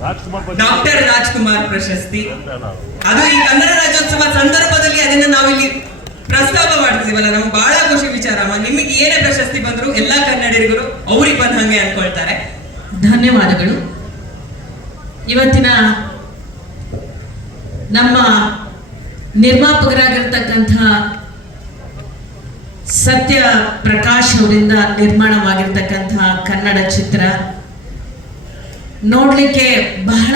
Doctor Rajkumar ಪ್ರಶಸ್ತಿ. ಅದು ಈ ಕನ್ನಡ ರಾಜ್ಯೋತ್ಸವ ಸಂದರ್ಭದಲ್ಲಿ ಅದನ್ನ ನಾವಿಲ್ಲಿ ಪ್ರಸ್ತಾಪ ಮಾಡ್ತಿದೀವಲ್ಲ, ನಮ್ಗೆ ಬಹಳ ಖುಷಿ ವಿಚಾರ. ನಿಮಗೆ ಏನೇ ಪ್ರಶಸ್ತಿ ಬಂದ್ರು ಎಲ್ಲಾ ಕನ್ನಡಿಗರು ಅವ್ರಿಗೆ ಬಂದ ಹಂಗೆ ಅನ್ಕೊಳ್ತಾರೆ. ಧನ್ಯವಾದಗಳು. ಇವತ್ತಿನ ನಮ್ಮ ನಿರ್ಮಾಪಕರಾಗಿರ್ತಕ್ಕಂಥ ಸತ್ಯ ಪ್ರಕಾಶ್ ಅವರಿಂದ ನಿರ್ಮಾಣವಾಗಿರ್ತಕ್ಕಂಥ ಕನ್ನಡ ಚಿತ್ರ ನೋಡ್ಲಿಕ್ಕೆ ಬಹಳ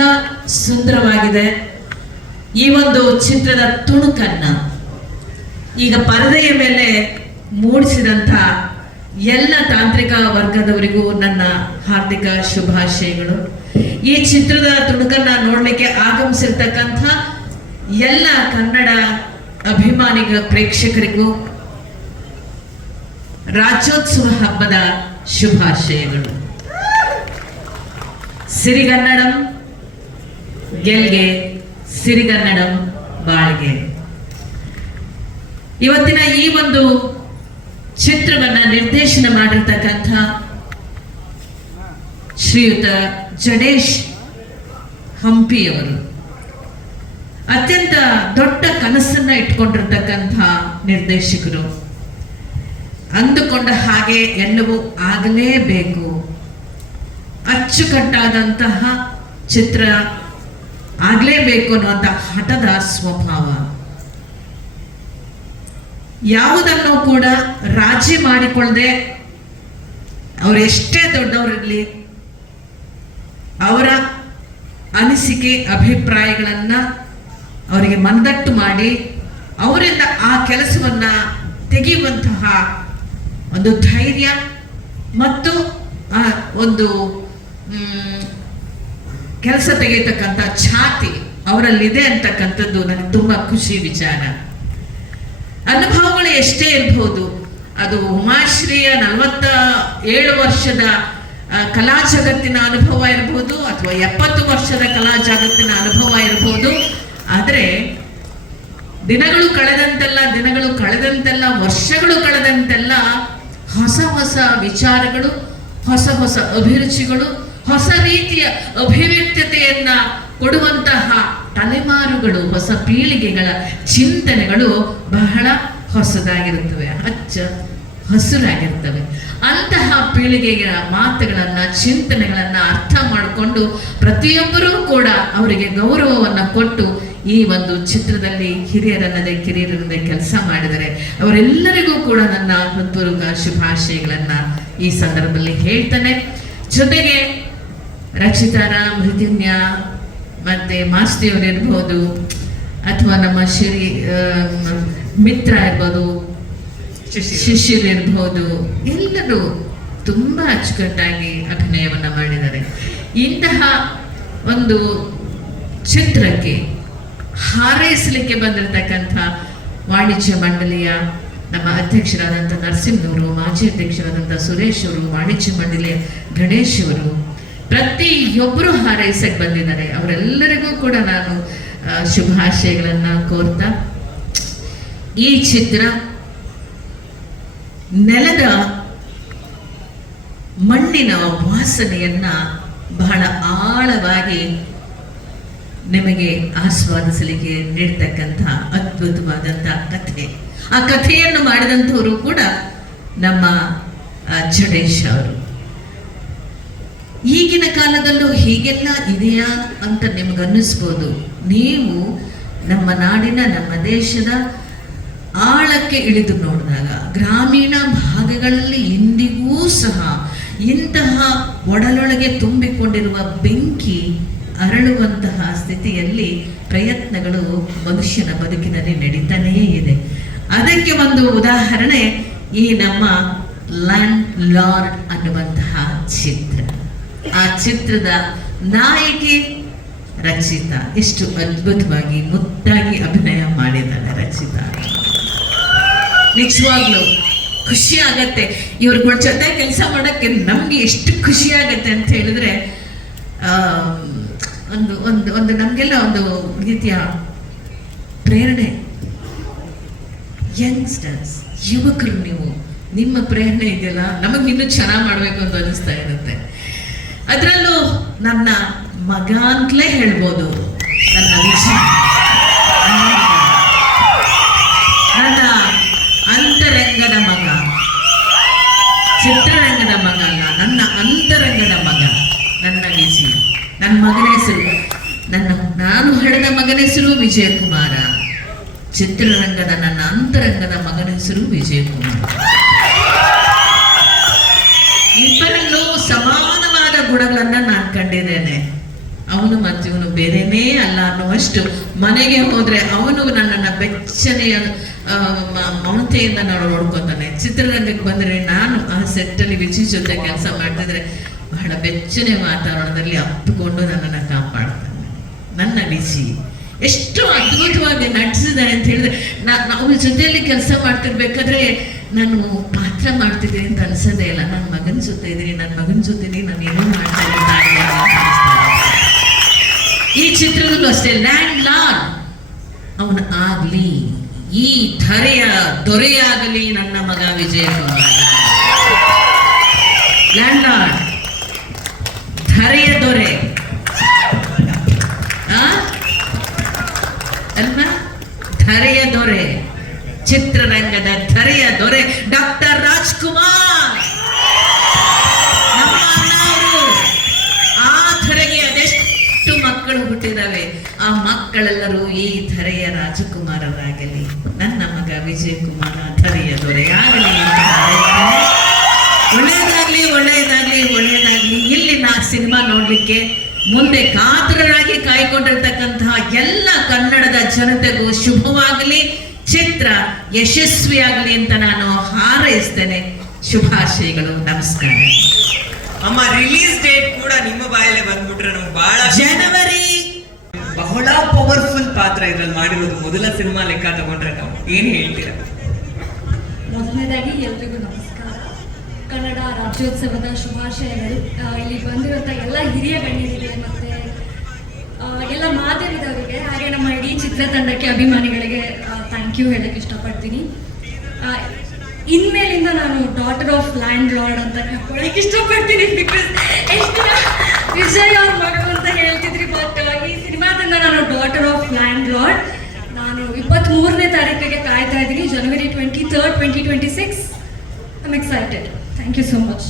ಸುಂದರವಾಗಿದೆ. ಈ ಒಂದು ಚಿತ್ರದ ತುಣುಕನ್ನ ಈಗ ಪರದೆಯ ಮೇಲೆ ಮೂಡಿಸಿದಂಥ ಎಲ್ಲ ತಾಂತ್ರಿಕ ವರ್ಗದವರಿಗೂ ನನ್ನ ಹಾರ್ದಿಕ ಶುಭಾಶಯಗಳು. ಈ ಚಿತ್ರದ ತುಣುಕನ್ನ ನೋಡ್ಲಿಕ್ಕೆ ಆಗಮಿಸಿರ್ತಕ್ಕಂಥ ಎಲ್ಲ ಕನ್ನಡ ಪ್ರೇಕ್ಷಕರಿಗೂ ರಾಜ್ಯೋತ್ಸವ ಹಬ್ಬದ ಶುಭಾಶಯಗಳು. ಸಿರಿಗನ್ನಡಂ ಗೆಲ್ಗೆ, ಸಿರಿಗನ್ನಡಂ ಬಾಳ್ಗೆ. ಇವತ್ತಿನ ಈ ಒಂದು ಚಿತ್ರವನ್ನ ನಿರ್ದೇಶನ ಮಾಡಿರ್ತಕ್ಕಂಥ ಶ್ರೀಯುತ ಜಡೇಶ್ ಹಂಪಿಯವರು ಅತ್ಯಂತ ದೊಡ್ಡ ಕನಸನ್ನ ಇಟ್ಕೊಂಡಿರ್ತಕ್ಕಂಥ ನಿರ್ದೇಶಕರು. ಅಂದುಕೊಂಡ ಹಾಗೆ ಎಲ್ಲವೂ ಆಗಲೇಬೇಕು, ಅಚ್ಚುಕಟ್ಟಾದಂತಹ ಚಿತ್ರ ಆಗಲೇಬೇಕು ಅನ್ನುವಂಥ ಹಠದ ಸ್ವಭಾವ. ಯಾವುದನ್ನು ಕೂಡ ರಾಜಿ ಮಾಡಿಕೊಳ್ಳದೆ ಅವರೆಷ್ಟೇ ದೊಡ್ಡವರಿರಲಿ ಅವರ ಅನಿಸಿಕೆ ಅಭಿಪ್ರಾಯಗಳನ್ನ ಅವರಿಗೆ ಮನದಟ್ಟು ಮಾಡಿ ಅವರಿಂದ ಆ ಕೆಲಸವನ್ನ ತೆಗೆಯುವಂತಹ ಒಂದು ಧೈರ್ಯ ಮತ್ತು ಆ ಒಂದು ಕೆಲಸ ತೆಗೆಯತಕ್ಕಂಥ ಛಾತಿ ಅವರಲ್ಲಿದೆ ಅಂತಕ್ಕಂಥದ್ದು ನನಗೆ ತುಂಬಾ ಖುಷಿ ವಿಚಾರ. ಅನುಭವಗಳು ಎಷ್ಟೇ ಇರಬಹುದು, ಅದು ಉಮಾಶ್ರೀಯ 47 ವರ್ಷದ ಕಲಾ ಜಗತ್ತಿನ ಅನುಭವ ಇರಬಹುದು ಅಥವಾ 70 ವರ್ಷದ ಕಲಾ ಜಗತ್ತಿನ ಅನುಭವ ಇರಬಹುದು. ಆದರೆ ದಿನಗಳು ಕಳೆದಂತೆಲ್ಲ ವರ್ಷಗಳು ಕಳೆದಂತೆಲ್ಲ ಹೊಸ ಹೊಸ ವಿಚಾರಗಳು, ಹೊಸ ಹೊಸ ಅಭಿರುಚಿಗಳು, ಹೊಸ ರೀತಿಯ ಅಭಿವ್ಯಕ್ತತೆಯನ್ನ ಕೊಡುವಂತಹ ತಲೆಮಾರುಗಳು, ಹೊಸ ಪೀಳಿಗೆಗಳ ಚಿಂತನೆಗಳು ಬಹಳ ಹೊಸದಾಗಿರುತ್ತವೆ, ಹಸುರಾಗಿರ್ತವೆ. ಅಂತಹ ಪೀಳಿಗೆಯ ಮಾತುಗಳನ್ನ, ಚಿಂತನೆಗಳನ್ನ ಅರ್ಥ ಮಾಡಿಕೊಂಡು ಪ್ರತಿಯೊಬ್ಬರೂ ಕೂಡ ಅವರಿಗೆ ಗೌರವವನ್ನ ಕೊಟ್ಟು ಈ ಒಂದು ಚಿತ್ರದಲ್ಲಿ ಹಿರಿಯರನ್ನದೇ ಕಿರಿಯರನ್ನದೇ ಕೆಲಸ ಮಾಡಿದರೆ ಅವರೆಲ್ಲರಿಗೂ ಕೂಡ ನನ್ನ ಹೃತ್ಪೂರ್ವಕ ಶುಭಾಶಯಗಳನ್ನ ಈ ಸಂದರ್ಭದಲ್ಲಿ ಹೇಳ್ತಾನೆ. ಜೊತೆಗೆ ರಚಿತಾರ, ಮೃತ್ಯುನ್ಯ ಮತ್ತೆ ಮಾಸ್ತಿಯವರು ಇರ್ಬೋದು ಅಥವಾ ನಮ್ಮ ಮಿತ್ರ ಇರ್ಬೋದು, ಶಿಶಿರ್ ಇರ್ಬೋದು, ಎಲ್ಲರೂ ತುಂಬಾ ಅಚ್ಚುಕಟ್ಟಾಗಿ ಅಭಿನಯವನ್ನ ಮಾಡಿದ್ದಾರೆ. ಇಂತಹ ಒಂದು ಚಿತ್ರಕ್ಕೆ ಹಾರೈಸಲಿಕ್ಕೆ ಬಂದಿರತಕ್ಕಂಥ ವಾಣಿಜ್ಯ ಮಂಡಳಿಯ ನಮ್ಮ ಅಧ್ಯಕ್ಷರಾದಂಥ ನರಸಿಂಹನವರು, ಮಾಜಿ ಅಧ್ಯಕ್ಷರಾದಂಥ ಸುರೇಶ್ ಅವರು, ವಾಣಿಜ್ಯ ಮಂಡಳಿಯ ಗಣೇಶ್ ಅವರು, ಪ್ರತಿಯೊಬ್ಬರು ಹಾರೈಸಕ್ಕೆ ಬಂದಿದ್ದಾರೆ. ಅವರೆಲ್ಲರಿಗೂ ಕೂಡ ನಾನು ಶುಭಾಶಯಗಳನ್ನ ಕೋರ್ತಾ, ಈ ಚಿತ್ರ ನೆಲದ ಮಣ್ಣಿನ ವಾಸನೆಯನ್ನ ಬಹಳ ಆಳವಾಗಿ ನಿಮಗೆ ಆಸ್ವಾದಿಸಲಿಕ್ಕೆ ನೀಡ್ತಕ್ಕಂಥ ಅದ್ಭುತವಾದಂಥ ಕಥೆ. ಆ ಕಥೆಯನ್ನು ಮಾಡಿದಂಥವರು ಕೂಡ ನಮ್ಮ ಜಡೇಶ್ ಅವರು. ಈಗಿನ ಕಾಲದಲ್ಲೂ ಹೀಗೆಲ್ಲ ಇದೆಯಾ ಅಂತ ನಿಮಗನ್ನಿಸ್ಬೋದು. ನೀವು ನಮ್ಮ ನಾಡಿನ, ನಮ್ಮ ದೇಶದ ಆಳಕ್ಕೆ ಇಳಿದು ನೋಡಿದಾಗ ಗ್ರಾಮೀಣ ಭಾಗಗಳಲ್ಲಿ ಇಂದಿಗೂ ಸಹ ಇಂತಹ ಒಡಲೊಳಗೆ ತುಂಬಿಕೊಂಡಿರುವ ಬೆಂಕಿ ಅರಳುವಂತಹ ಸ್ಥಿತಿಯಲ್ಲಿ ಪ್ರಯತ್ನಗಳು ಮನುಷ್ಯನ ಬದುಕಿನಲ್ಲಿ ನಡೀತಾನೇ ಇದೆ. ಅದಕ್ಕೆ ಒಂದು ಉದಾಹರಣೆ ಈ ನಮ್ಮ ಲ್ಯಾಂಡ್ ಲಾರ್ಡ್ ಅನ್ನುವಂತಹ ಚಿತ್ರ. ಆ ಚಿತ್ರದ ನಾಯಕಿ ರಚಿತಾ ಎಷ್ಟು ಅದ್ಭುತವಾಗಿ ಮುದ್ದಾಗಿ ಅಭಿನಯ ಮಾಡಿದ್ದಾಳೆ ರಚಿತಾ. ನಿಜವಾಗ್ಲೂ ಖುಷಿ ಆಗತ್ತೆ ಇವ್ರಗಳ ಜೊತೆ ಕೆಲಸ ಮಾಡಕ್ಕೆ. ನಮ್ಗೆ ಎಷ್ಟು ಖುಷಿ ಆಗತ್ತೆ ಅಂತ ಹೇಳಿದ್ರೆ ಒಂದು ಒಂದು ಒಂದು ನಮಗೆಲ್ಲ ಒಂದು ರೀತಿಯ ಪ್ರೇರಣೆ. ಯಂಗ್ಸ್ಟರ್ಸ್, ಯುವಕರು, ನೀವು ನಿಮ್ಮ ಪ್ರೇರಣೆ ಇದೆಯಲ್ಲ, ನಮಗೆ ಇನ್ನೂ ಚೆನ್ನಾಗಿ ಮಾಡಬೇಕು ಅಂತ ಅನಿಸ್ತಾ ಇರುತ್ತೆ. ಅದರಲ್ಲೂ ನನ್ನ ಮಗ ಅಂತಲೇ ಹೇಳ್ಬೋದು. ನನ್ನ ವಿಜಿ, ನನ್ನ ಅಂತರಂಗದ ಮಗ, ಚಿತ್ರರಂಗದ ಮಗ ಅಲ್ಲ, ನನ್ನ ಅಂತರಂಗದ ಮಗ, ನನ್ನ ವಿಜಿ. ನನ್ನ ಮಗನ ಹೆಸರು, ನಾನು ಹಡೆದ ಮಗನ ಹೆಸರು ವಿಜಯಕುಮಾರ. ಚಿತ್ರರಂಗದ ನನ್ನ ಅಂತರಂಗದ ಮಗನ ಹೆಸರು ವಿಜಯಕುಮಾರ. ಇಬ್ಬರಲ್ಲೂ ಸಮಾನವಾದ ಗುಣಗಳನ್ನ ನಾನು ಕಂಡಿದ್ದೇನೆ. ಅವನು ಮತ್ತು ಇವನು ಬೇರೆನೇ ಅಲ್ಲ ಅನ್ನುವಷ್ಟು. ಮನೆಗೆ ಹೋದ್ರೆ ಅವನು ನನ್ನನ್ನು ಬೆಚ್ಚನೆಯ ಮಮತೆಯಿಂದ ನಾನು ನೋಡ್ಕೊತಾನೆ. ಚಿತ್ರರಂಗಕ್ಕೆ ಬಂದರೆ ನಾನು ಆ ಸೆಟ್ಟಲ್ಲಿ ವಿಜಿ ಜೊತೆ ಕೆಲಸ ಮಾಡ್ತಿದ್ರೆ ಬಹಳ ಬೆಚ್ಚನೆ ವಾತಾವರಣದಲ್ಲಿ ಅಪ್ಪಿಕೊಂಡು ನನ್ನನ್ನು ಕಾಪಾಡ್ತಾನೆ. ನನ್ನ ವಿಜಿ ಎಷ್ಟು ಅದ್ಭುತವಾಗಿ ನಟಿಸಿದ್ದಾನೆ ಅಂತ ಹೇಳಿದ್ರೆ, ಅವನ ಜೊತೆಯಲ್ಲಿ ಕೆಲಸ ಮಾಡ್ತಿರ್ಬೇಕಾದ್ರೆ ನಾನು ಪಾತ್ರ ಮಾಡ್ತಿದ್ದೀನಿ ಅಂತ ಅನ್ಸೋದೇ ಇಲ್ಲ. ನನ್ನ ಮಗನ ಜೊತೆ ಇದ್ದೀನಿ, ನನ್ನ ಮಗನ ಜೊತೆನೇ ನಾನು ಏನೋ ಮಾಡ್ತಾ ಇದ್ದೀನಿ. ಈ ಚಿತ್ರದಲ್ಲೂ ಅಷ್ಟೇ, ಲ್ಯಾಂಡ್ ಲಾರ್ಡ್ ಅವನು ಆಗ್ಲಿ, ಈ ಧರೆಯ ದೊರೆಯಾಗಲಿ ನನ್ನ ಮಗ ವಿಜಯಕುಮಾರ. ಲ್ಯಾಂಡ್ ಲಾರ್ಡ್, ಧರೆಯ ದೊರೆ ಅಲ್ವಾ? ಧರೆಯ ದೊರೆ, ಚಿತ್ರರಂಗದ ಧರೆಯ ದೊರೆ ಡಾಕ್ಟರ್ ರಾಜ್ಕುಮಾರ್. ನಮ್ಮ ಅಣ್ಣವರು ಆ ಧರೆಗೆ ಅದೆಷ್ಟು ಮಕ್ಕಳು ಹುಟ್ಟಿದಾವೆ, ಆ ಮಕ್ಕಳೆಲ್ಲರೂ ಈ ಧರೆಯ ರಾಜಕುಮಾರರಾಗಲಿ, ನನ್ನ ಮಗ ವಿಜಯಕುಮಾರ ಧರೆಯ ದೊರೆಯಾಗಲಿ ಅಂತ ಒಳ್ಳೆಯದಾಗ್ಲಿ ಒಳ್ಳೆಯದಾಗ್ಲಿ ಒಳ್ಳೆಯದಾಗ್ಲಿ. ಇಲ್ಲಿನ ಸಿನಿಮಾ ನೋಡ್ಲಿಕ್ಕೆ ಮುಂದೆ ಕಾತರರಾಗಿ ಕಾಯ್ಕೊಂಡಿರ್ತಕ್ಕಂತಹ ಎಲ್ಲ ಕನ್ನಡದ ಜನತೆಗೂ ಶುಭವಾಗಲಿ, ಚಿತ್ರ ಯಶಸ್ವಿಯಾಗಲಿ ಅಂತ ನಾನು ಹಾರೈಸ್ತೇನೆ. ಶುಭಾಶಯಗಳು, ನಮಸ್ಕಾರ. ಅಮ್ಮ, ರಿಲೀಸ್ ಡೇಟ್ ಕೂಡ ನಿಮ್ಮ ಬಾಯಲ್ಲೇ ಬಂದ್ಬಿಟ್ರೆ ನಮ್ಗೆ ಬಹಳ ಜನವರಿ. ಬಹಳ ಪವರ್ಫುಲ್ ಪಾತ್ರ ಇದ್ರಲ್ಲಿ ಮಾಡಿರೋದು. ಮೊದಲ ಸಿನಿಮಾ ಲೆಕ್ಕ ತಗೊಂಡ್ರೆ ನಾವು ಏನ್ ಹೇಳ್ತೀರಾ? ಮೊದಲನೇದಾಗಿ ಎಲ್ರಿಗೂ ನಮಸ್ಕಾರ. ಕನ್ನಡ ರಾಜ್ಯೋತ್ಸವದ ಶುಭಾಶಯಗಳು. ಇಲ್ಲಿ ಬಂದಿರುವಂಥ ಎಲ್ಲ ಹಿರಿಯ ಗಣ್ಯರಿಗೆ ಮತ್ತು ಎಲ್ಲ ಮಾಧ್ಯಮದವರಿಗೆ, ಹಾಗೆ ನಮ್ಮ ಇಡೀ ಚಿತ್ರತಂಡಕ್ಕೆ, ಅಭಿಮಾನಿಗಳಿಗೆ ಥ್ಯಾಂಕ್ ಯು ಹೇಳಕ್ಕೆ ಇಷ್ಟಪಡ್ತೀನಿ. ಇನ್ಮೇಲಿಂದ ನಾನು ಡಾಟರ್ ಆಫ್ ಲ್ಯಾಂಡ್ ಲಾರ್ಡ್ ಅಂತ ಕರ್ಕೊಳ್ಳೋಕೆ ಇಷ್ಟಪಡ್ತೀನಿ. ಬಿಕಾಸ್ ಎಷ್ಟು ವಿಜಯ್ ಅವ್ರ ಮಗಳು ಅಂತ ಹೇಳ್ತಿದ್ರಿ, ಬಟ್ ಈ ಸಿನಿಮಾದಿಂದ ನಾನು ಡಾಟರ್ ಆಫ್ ಲ್ಯಾಂಡ್ ಲಾರ್ಡ್. ನಾನು 23ನೇ ತಾರೀಕಿಗೆ ಕಾಯ್ತಾ ಇದ್ದೀನಿ, ಜನವರಿ 23rd, 2026. I am excited. Thank you so much.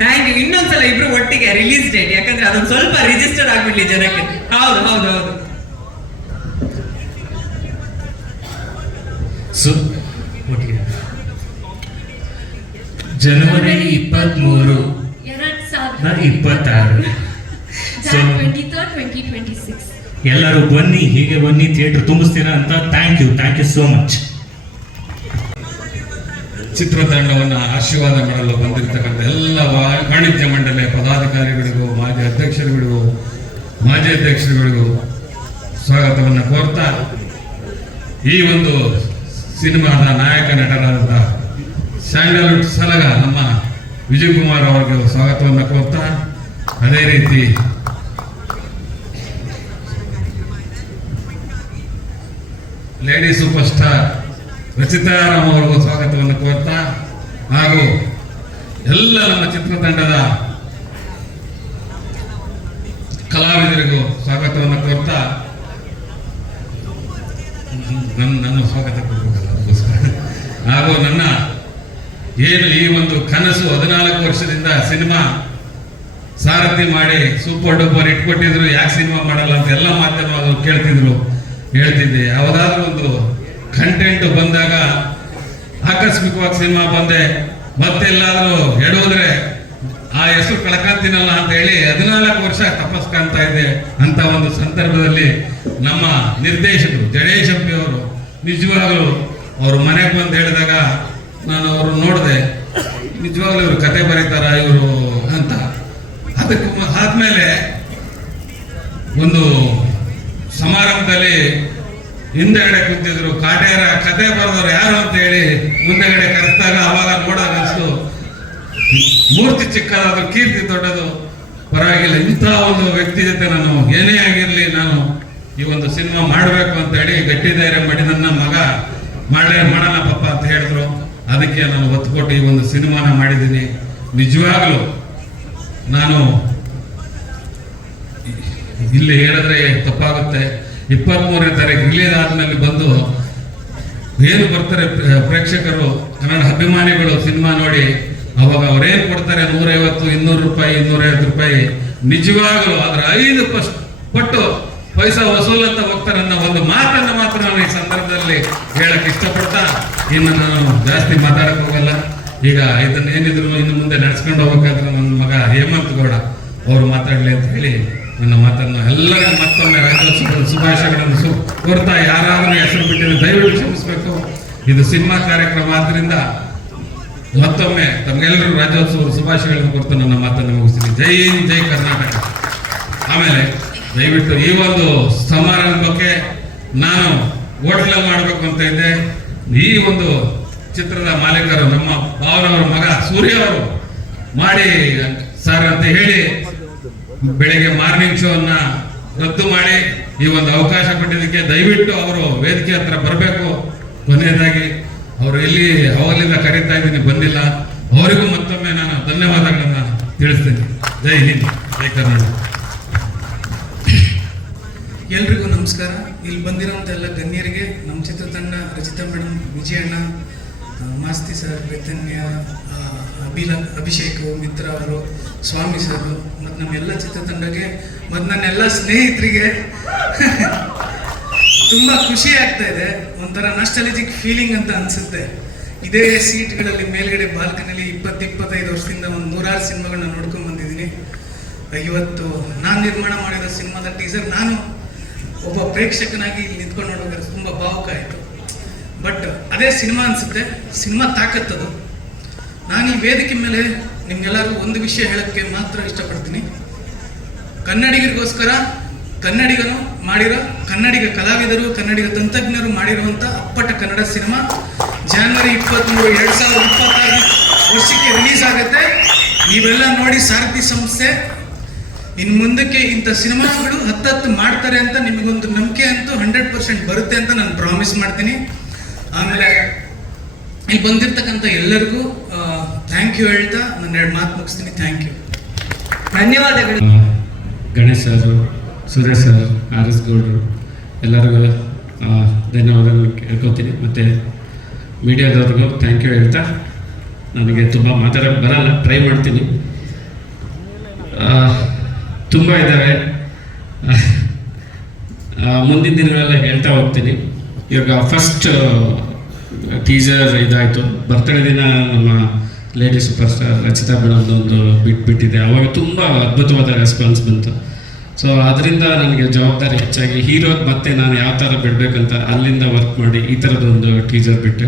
Thank you. ಇನ್ನೊಂದ್ಸಲ ಇಬ್ರು ಒಟ್ಟಿಗೆ ರಿಲೀಸ್ ಡೇಟ್, ಯಾಕಂದ್ರೆ ಅದೊಂದು ಸ್ವಲ್ಪ ರಿಜಿಸ್ಟರ್ ಆಗ್ಬಿಡ್ಲಿ ಜನಕ್ಕೆ. ಹೌದು ಹೌದು ಹೌದು. ಜನವರಿ 23, 2026. 23rd, 2026. ಎಲ್ಲರೂ ಬನ್ನಿ, ಹೀಗೆ ಬನ್ನಿ, ಥಿಯೇಟರ್ ತುಂಬಿಸ್ತೀರಾ ಅಂತ. Thank you so much. ಚಿತ್ರತಂಡವನ್ನು ಆಶೀರ್ವಾದ ಮಾಡಲು ಬಂದಿರತಕ್ಕಂಥ ಎಲ್ಲ ವಾಣಿಜ್ಯ ಮಂಡಳಿಯ ಪದಾಧಿಕಾರಿಗಳಿಗೂ, ಮಾಜಿ ಅಧ್ಯಕ್ಷರುಗಳಿಗೂ ಸ್ವಾಗತವನ್ನು ಕೋರ್ತಾ, ಈ ಒಂದು ಸಿನಿಮಾದ ನಾಯಕ ನಟರಾದ ಸ್ಯಾಂಡಲ್ವುಡ್ ಸಲಗ ನಮ್ಮ ವಿಜಯಕುಮಾರ್ ಅವರಿಗೆ ಸ್ವಾಗತವನ್ನು ಕೋರ್ತಾ, ಅದೇ ರೀತಿ lady super star Rachita Ram ಅವರಿಗೂ ಸ್ವಾಗತವನ್ನು ಕೋರ್ತಾ, ಹಾಗೂ ಎಲ್ಲ ನಮ್ಮ ಚಿತ್ರತಂಡದ ಕಲಾವಿದರಿಗೂ ಸ್ವಾಗತವನ್ನು ಕೋರ್ತಾ, ನನ್ನ ಸ್ವಾಗತ ಕೊಡಬೇಕಲ್ಲ ಅದಕ್ಕೋಸ್ಕರ. ಹಾಗೂ ನನ್ನ ಏನು ಈ ಒಂದು ಕನಸು 14 ವರ್ಷದಿಂದ ಸಿನಿಮಾ ಸಾರಥಿ ಮಾಡಿ ಸೂಪರ್ ಡೂಪರ್ ಇಟ್ಕೊಟ್ಟಿದ್ರು, ಯಾಕೆ ಸಿನಿಮಾ ಮಾಡಲ್ಲ ಅಂತ ಎಲ್ಲ ಮಾಧ್ಯಮ ಹೇಳ್ತಿದ್ದೆ. ಯಾವುದಾದ್ರೂ ಒಂದು ಕಂಟೆಂಟ್ ಬಂದಾಗ ಆಕಸ್ಮಿಕವಾಗಿ ಸಿನಿಮಾ ಬಂದೆ, ಮತ್ತೆಲ್ಲಾದ್ರೂ ಎಡೋದ್ರೆ ಆ ಹೆಸರು ಕಳ್ಕೊಂತೀನಲ್ಲ ಅಂತ ಹೇಳಿ 14 ವರ್ಷ ತಪಸ್ ಕಾಣ್ತಾ ಇದೆ. ಅಂತ ಒಂದು ಸಂದರ್ಭದಲ್ಲಿ ನಮ್ಮ ನಿರ್ದೇಶಕರು ಜಡೇಶ್ ಎಂಪಿ ಅವರು ನಿಜವಾಗ್ಲೂ ಅವ್ರ ಮನೆಗೆ ಬಂದು ಹೇಳಿದಾಗ ನಾನು ಅವರು ನೋಡಿದೆ, ನಿಜವಾಗ್ಲೂ ಇವರು ಕತೆ ಬರೀತಾರ ಇವರು ಅಂತ. ಅದಕ್ಕೆ ಆದ್ಮೇಲೆ ಒಂದು ಸಮಾರಂಭದಲ್ಲಿ ಹಿಂದೆಗಡೆ ಕೂತಿದ್ರು, ಕಾಟೇರ ಕತೆ ಬರೆದವ್ರು ಯಾರು ಅಂತ ಹೇಳಿ ಮುಂದೆಗಡೆ ಕರೆಸಿದಾಗ ಅವಾಗ ನೋಡೋಕೆ ಅನಿಸ್ತು, ಮೂರ್ತಿ ಚಿಕ್ಕದಾದ್ರು ಕೀರ್ತಿ ದೊಡ್ಡದು, ಪರವಾಗಿಲ್ಲ, ಇಂಥ ಒಂದು ವ್ಯಕ್ತಿ ಜೊತೆ ನಾನು ಏನೇ ಆಗಿರಲಿ ನಾನು ಈ ಒಂದು ಸಿನಿಮಾ ಮಾಡಬೇಕು ಅಂತ ಹೇಳಿ ಗಟ್ಟಿ ಧೈರ್ಯ ಮಾಡಿ ನನ್ನ ಮಗ ಮಾಡೋಣ ಪಾಪ ಅಂತ ಹೇಳಿದ್ರು. ಅದಕ್ಕೆ ನಾನು ಒತ್ತು ಕೊಟ್ಟು ಈ ಒಂದು ಸಿನಿಮಾನ ಮಾಡಿದ್ದೀನಿ. ನಿಜವಾಗ್ಲೂ ನಾನು ಇಲ್ಲಿ ಹೇಳಿದ್ರೆ ತಪ್ಪಾಗುತ್ತೆ. 23ನೇ ತಾರೀಕು ರಿಲೀಸ್ ಆದ್ಮೇಲೆ ಬಂದು ಏನು ಬರ್ತಾರೆ ಪ್ರೇಕ್ಷಕರು, ಕನ್ನಡ ಅಭಿಮಾನಿಗಳು ಸಿನಿಮಾ ನೋಡಿ ಅವಾಗ ಅವ್ರೇನು ಕೊಡ್ತಾರೆ 150, 200 ರೂಪಾಯಿ, 250 ರೂಪಾಯಿ, ನಿಜವಾಗಲೂ ಅದ್ರ 5 ಪಟ್ಟು ಪೈಸಾ ವಸೂಲ್ ಅಂತ ಹೋಗ್ತಾರೆ ಅನ್ನೋ ಒಂದು ಮಾತನ್ನು ಮಾತ್ರ ನಾನು ಈ ಸಂದರ್ಭದಲ್ಲಿ ಹೇಳಕ್ ಇಷ್ಟಪಡ್ತಾ ಇನ್ನು ನಾನು ಜಾಸ್ತಿ ಮಾತಾಡಕ್ ಹೋಗಲ್ಲ. ಈಗ ಇದನ್ನ ಏನಿದ್ರು ಇನ್ನು ಮುಂದೆ ನಡ್ಸ್ಕೊಂಡು ಹೋಗ್ಬೇಕಾದ್ರೆ ನನ್ನ ಮಗ ಹೇಮಂತ್ ಗೌಡ ಅವರು ಮಾತಾಡ್ಲಿ ಅಂತ ಹೇಳಿ ನನ್ನ ಮಾತನ್ನು ಎಲ್ಲರಿಗೂ ಮತ್ತೊಮ್ಮೆ ರಾಜ್ಯೋತ್ಸವದ ಶುಭಾಶಯಗಳನ್ನು ಕೋರ್ತಾ, ಯಾರಾದರೂ ಹೆಸರು ಬಿಟ್ಟಿದ್ರೆ ದಯವಿಟ್ಟು ಕ್ಷಮಿಸಬೇಕು. ಇದು ಸಿನಿಮಾ ಕಾರ್ಯಕ್ರಮ ಆದ್ರಿಂದ ಮತ್ತೊಮ್ಮೆ ತಮಗೆಲ್ಲರಿಗೂ ರಾಜ್ಯೋತ್ಸವದ ಶುಭಾಶಯಗಳನ್ನು ಕೋರ್ತು ನನ್ನ ಮಾತನ್ನು ಮುಗಿಸ್ತೀನಿ. ಜೈ ಹಿಂದ್, ಜೈ ಕರ್ನಾಟಕ. ಆಮೇಲೆ ದಯವಿಟ್ಟು ಈ ಒಂದು ಸಮಾರಂಭಕ್ಕೆ ನಾನು ಹೋಟ್ಲ ಮಾಡಬೇಕು ಅಂತ ಇದ್ದೆ. ಈ ಒಂದು ಚಿತ್ರದ ಮಾಲೀಕರು ನಮ್ಮ ಭಾವನವರ ಮಗ ಸೂರ್ಯ ಅವರು ಮಾಡಿ ಸರ್ ಅಂತ ಹೇಳಿ ಬೆಳಗ್ಗೆ ಮಾರ್ನಿಂಗ್ ಶೋ ಅನ್ನ ರದ್ದು ಮಾಡಿ ಈ ಒಂದು ಅವಕಾಶ ಕೊಟ್ಟಿದ್ದಕ್ಕೆ ದಯವಿಟ್ಟು ಅವರು ವೇದಿಕೆ ಹತ್ರ ಬರಬೇಕು. ಕೊನೆಯದಾಗಿ ಅವರು ಎಲ್ಲಿ ಅವಾಗಲಿಂದ ಕರೀತಾ ಇದ್ದೀನಿ, ಬಂದಿಲ್ಲ. ಅವರಿಗೂ ಮತ್ತೊಮ್ಮೆ ನಾನು ಧನ್ಯವಾದಗಳನ್ನ ತಿಳಿಸ್ತೀನಿ. ಜೈ ಹಿಂದ್, ಜೈ ಕರ್ನಾಟಕ. ಎಲ್ರಿಗೂ ನಮಸ್ಕಾರ. ಇಲ್ಲಿ ಬಂದಿರೋಂಥ ಎಲ್ಲ ಗಣ್ಯರಿಗೆ, ನಮ್ಮ ಚಿತ್ರತಂಡ, ರಚಿತಾ ಮೇಡಮ್, ವಿಜಯಣ್ಣ, ಮಾಸ್ತಿ ಸರ್, ಚೈತನ್ಯ, ಅಭಿಷೇಕ್, ಮಿತ್ರ ಅವರು, ಸ್ವಾಮಿ ಸರ್, ಮತ್ತು ನಮ್ಮೆಲ್ಲ ಚಿತ್ರತಂಡಕ್ಕೆ ಮತ್ತು ನನ್ನೆಲ್ಲ ಸ್ನೇಹಿತರಿಗೆ ತುಂಬ ಖುಷಿ ಆಗ್ತಾ ಇದೆ. ಒಂಥರ ನಾಸ್ಟಾಲಜಿಕ್ ಫೀಲಿಂಗ್ ಅಂತ ಅನಿಸುತ್ತೆ. ಇದೇ ಸೀಟ್ಗಳಲ್ಲಿ ಮೇಲ್ಗಡೆ ಬಾಲ್ಕನಿಲಿ 20-25 ವರ್ಷದಿಂದ ಒಂದು 100-6 ಸಿನಿಮಾಗಳನ್ನ ನೋಡ್ಕೊಂಡು ಬಂದಿದ್ದೀನಿ. ಇವತ್ತು ನಾನು ನಿರ್ಮಾಣ ಮಾಡಿರೋ ಸಿನಿಮಾದ ಟೀಸರ್ ನಾನು ಒಬ್ಬ ಪ್ರೇಕ್ಷಕನಾಗಿ ಇಲ್ಲಿ ನಿಂತ್ಕೊಂಡು ನೋಡೋದ್ರೆ ತುಂಬ ಭಾವುಕ ಆಯಿತು. ಬಟ್ ಅದೇ ಸಿನಿಮಾ ಅನಿಸುತ್ತೆ, ಸಿನಿಮಾ ತಾಕತ್ತದು. ನಾನು ಈ ವೇದಿಕೆ ಮೇಲೆ ನಿಮ್ಗೆಲ್ಲರಿಗೂ ಒಂದು ವಿಷಯ ಹೇಳೋಕ್ಕೆ ಮಾತ್ರ ಇಷ್ಟಪಡ್ತೀನಿ. ಕನ್ನಡಿಗರಿಗೋಸ್ಕರ ಕನ್ನಡಿಗನು ಮಾಡಿರೋ, ಕನ್ನಡಿಗ ಕಲಾವಿದರು, ಕನ್ನಡಿಗ ತಂತ್ರಜ್ಞರು ಮಾಡಿರುವಂಥ ಅಪ್ಪಟ ಕನ್ನಡ ಸಿನಿಮಾ ಜನವರಿ 23, 2026 ವರ್ಷಕ್ಕೆ ರಿಲೀಸ್ ಆಗುತ್ತೆ. ನೀವೆಲ್ಲ ನೋಡಿ ಸಾರಥಿ ಸಂಸ್ಥೆ ಇನ್ನು ಮುಂದಕ್ಕೆ ಇಂಥ ಸಿನಿಮಾಗಳು 10 ಮಾಡ್ತಾರೆ ಅಂತ ನಿಮಗೊಂದು ನಂಬಿಕೆ ಅಂತೂ 100% ಬರುತ್ತೆ ಅಂತ ನಾನು ಪ್ರಾಮಿಸ್ ಮಾಡ್ತೀನಿ. ಆಮೇಲೆ ಇಲ್ಲಿ ಬಂದಿರ್ತಕ್ಕಂಥ ಎಲ್ಲರಿಗೂ ಥ್ಯಾಂಕ್ ಯು ಹೇಳ್ತಾ ನಾನು 2 ಮಾತು ಮುಗಿಸ್ತೀನಿ. ಥ್ಯಾಂಕ್ ಯು, ಧನ್ಯವಾದಗಳು. Ganesh sir, Suresh sir, RS ಗೌಡರು ಎಲ್ಲರಿಗೂ ಧನ್ಯವಾದಗಳು ಕೇಳ್ಕೊತೀನಿ. ಮತ್ತು ಮೀಡಿಯಾದವ್ರಿಗೂ ಥ್ಯಾಂಕ್ ಯು ಹೇಳ್ತಾ, ನನಗೆ ತುಂಬ ಮಾತಾಡೋಕ್ಕೆ ಬರಲ್ಲ, ಟ್ರೈ ಮಾಡ್ತೀನಿ. ತುಂಬ ಇದ್ದಾವೆ, ಮುಂದಿನ ದಿನಗಳೆಲ್ಲ ಹೇಳ್ತಾ ಹೋಗ್ತೀನಿ. ಇವಾಗ ಫಸ್ಟ್ ಟೀಸರ್ ಇದಾಯಿತು, ಬರ್ತಡೇ ದಿನ ನಮ್ಮ ಲೇಡಿ ಸೂಪರ್ ಸ್ಟಾರ್ ರಚಿತಾ ಮೇಡಮ್ದೊಂದು ಬಿಟ್ಟಿದೆ. ಅವಾಗ ತುಂಬ ಅದ್ಭುತವಾದ ರೆಸ್ಪಾನ್ಸ್ ಬಂತು. ಸೊ ಅದರಿಂದ ನನಗೆ ಜವಾಬ್ದಾರಿ ಹೆಚ್ಚಾಗಿ ಹೀರೋಗೆ ಮತ್ತೆ ನಾನು ಯಾವ ಥರ ಬಿಡಬೇಕಂತ ಅಲ್ಲಿಂದ ವರ್ಕ್ ಮಾಡಿ ಈ ಥರದೊಂದು ಟೀಸರ್ ಬಿಟ್ಟೆ.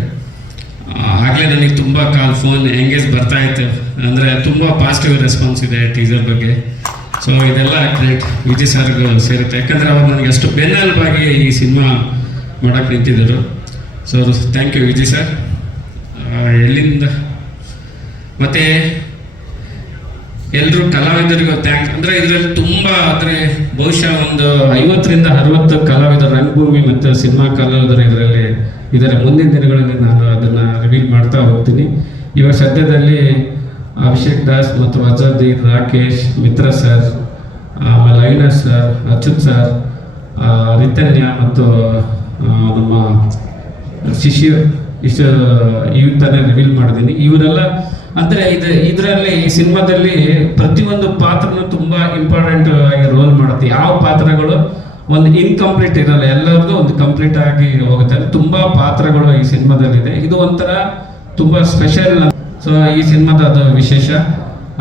ಆಗಲೇ ನನಗೆ ತುಂಬ ಫೋನ್ ಎಂಗೇಜ್ ಬರ್ತಾ ಇತ್ತು, ಅಂದರೆ ತುಂಬ ಪಾಸಿಟಿವ್ ರೆಸ್ಪಾನ್ಸ್ ಇದೆ ಟೀಸರ್ ಬಗ್ಗೆ. ಸೊ ಇದೆಲ್ಲ ಕ್ರೆಡಿಟ್ ವಿಜಯ್ ಸರ್ಗೆ ಸೇರುತ್ತೆ, ಯಾಕಂದರೆ ಅವ್ರು ನನಗೆ ಅಷ್ಟು ಬೆನ್ನೆಲುಬಾಗಿ ಈ ಸಿನಿಮಾ ಮಾಡೋಕ್ಕೆ ನಿಂತಿದ್ದರು. So thank you Vijay sir. ಎಲ್ಲಿಂದ ಮತ್ತು ಎಲ್ಲರೂ ಕಲಾವಿದರಿಗೂ ಥ್ಯಾಂಕ್ಸ್. ಅಂದರೆ ಇದರಲ್ಲಿ ತುಂಬ, ಅಂದರೆ ಬಹುಶಃ ಒಂದು 50-60 ಕಲಾವಿದರು, ರಂಗಭೂಮಿ ಮತ್ತು ಸಿನಿಮಾ ಕಲಾವಿದರು ಇದರ ಮುಂದಿನ ದಿನಗಳಲ್ಲಿ ನಾನು ಅದನ್ನು ರಿವೀಲ್ ಮಾಡ್ತಾ ಹೋಗ್ತೀನಿ. ಇವಾಗ ಸದ್ಯದಲ್ಲಿ ಅಭಿಷೇಕ್ ದಾಸ್ ಮತ್ತು ಅಜರುದ್ದೀನ್, ರಾಕೇಶ್, ಮಿತ್ರ ಸರ್, ಆಮೇಲೆ ಅವಿನಾಶ್ ಸರ್, ಅಚ್ಯುತ್ ಸರ್, ರಿತನ್ಯ ಮತ್ತು ನಮ್ಮ ಶಿಶು, ಇಷ್ಟು ಇವತ್ತನೇ ರಿವೀಲ್ ಮಾಡಿದ್ದೀನಿ. ಇವರೆಲ್ಲ ಅಂದರೆ ಇದರಲ್ಲಿ ಈ ಸಿನಿಮಾದಲ್ಲಿ ಪ್ರತಿಯೊಂದು ಪಾತ್ರನೂ ತುಂಬ ಇಂಪಾರ್ಟೆಂಟ್ ಆಗಿ ರೋಲ್ ಮಾಡುತ್ತೆ. ಯಾವ ಪಾತ್ರಗಳು ಒಂದು ಇನ್ಕಂಪ್ಲೀಟ್ ಇರಲ್ಲ, ಎಲ್ಲರಿಗೂ ಒಂದು ಕಂಪ್ಲೀಟ್ ಆಗಿ ಹೋಗುತ್ತೆ. ತುಂಬ ಪಾತ್ರಗಳು ಈ ಸಿನಿಮಾದಲ್ಲಿದೆ. ಇದು ಒಂಥರ ತುಂಬ ಸ್ಪೆಷಲ್. ಸೊ ಈ ಸಿನಿಮಾದ ಅದು ವಿಶೇಷ.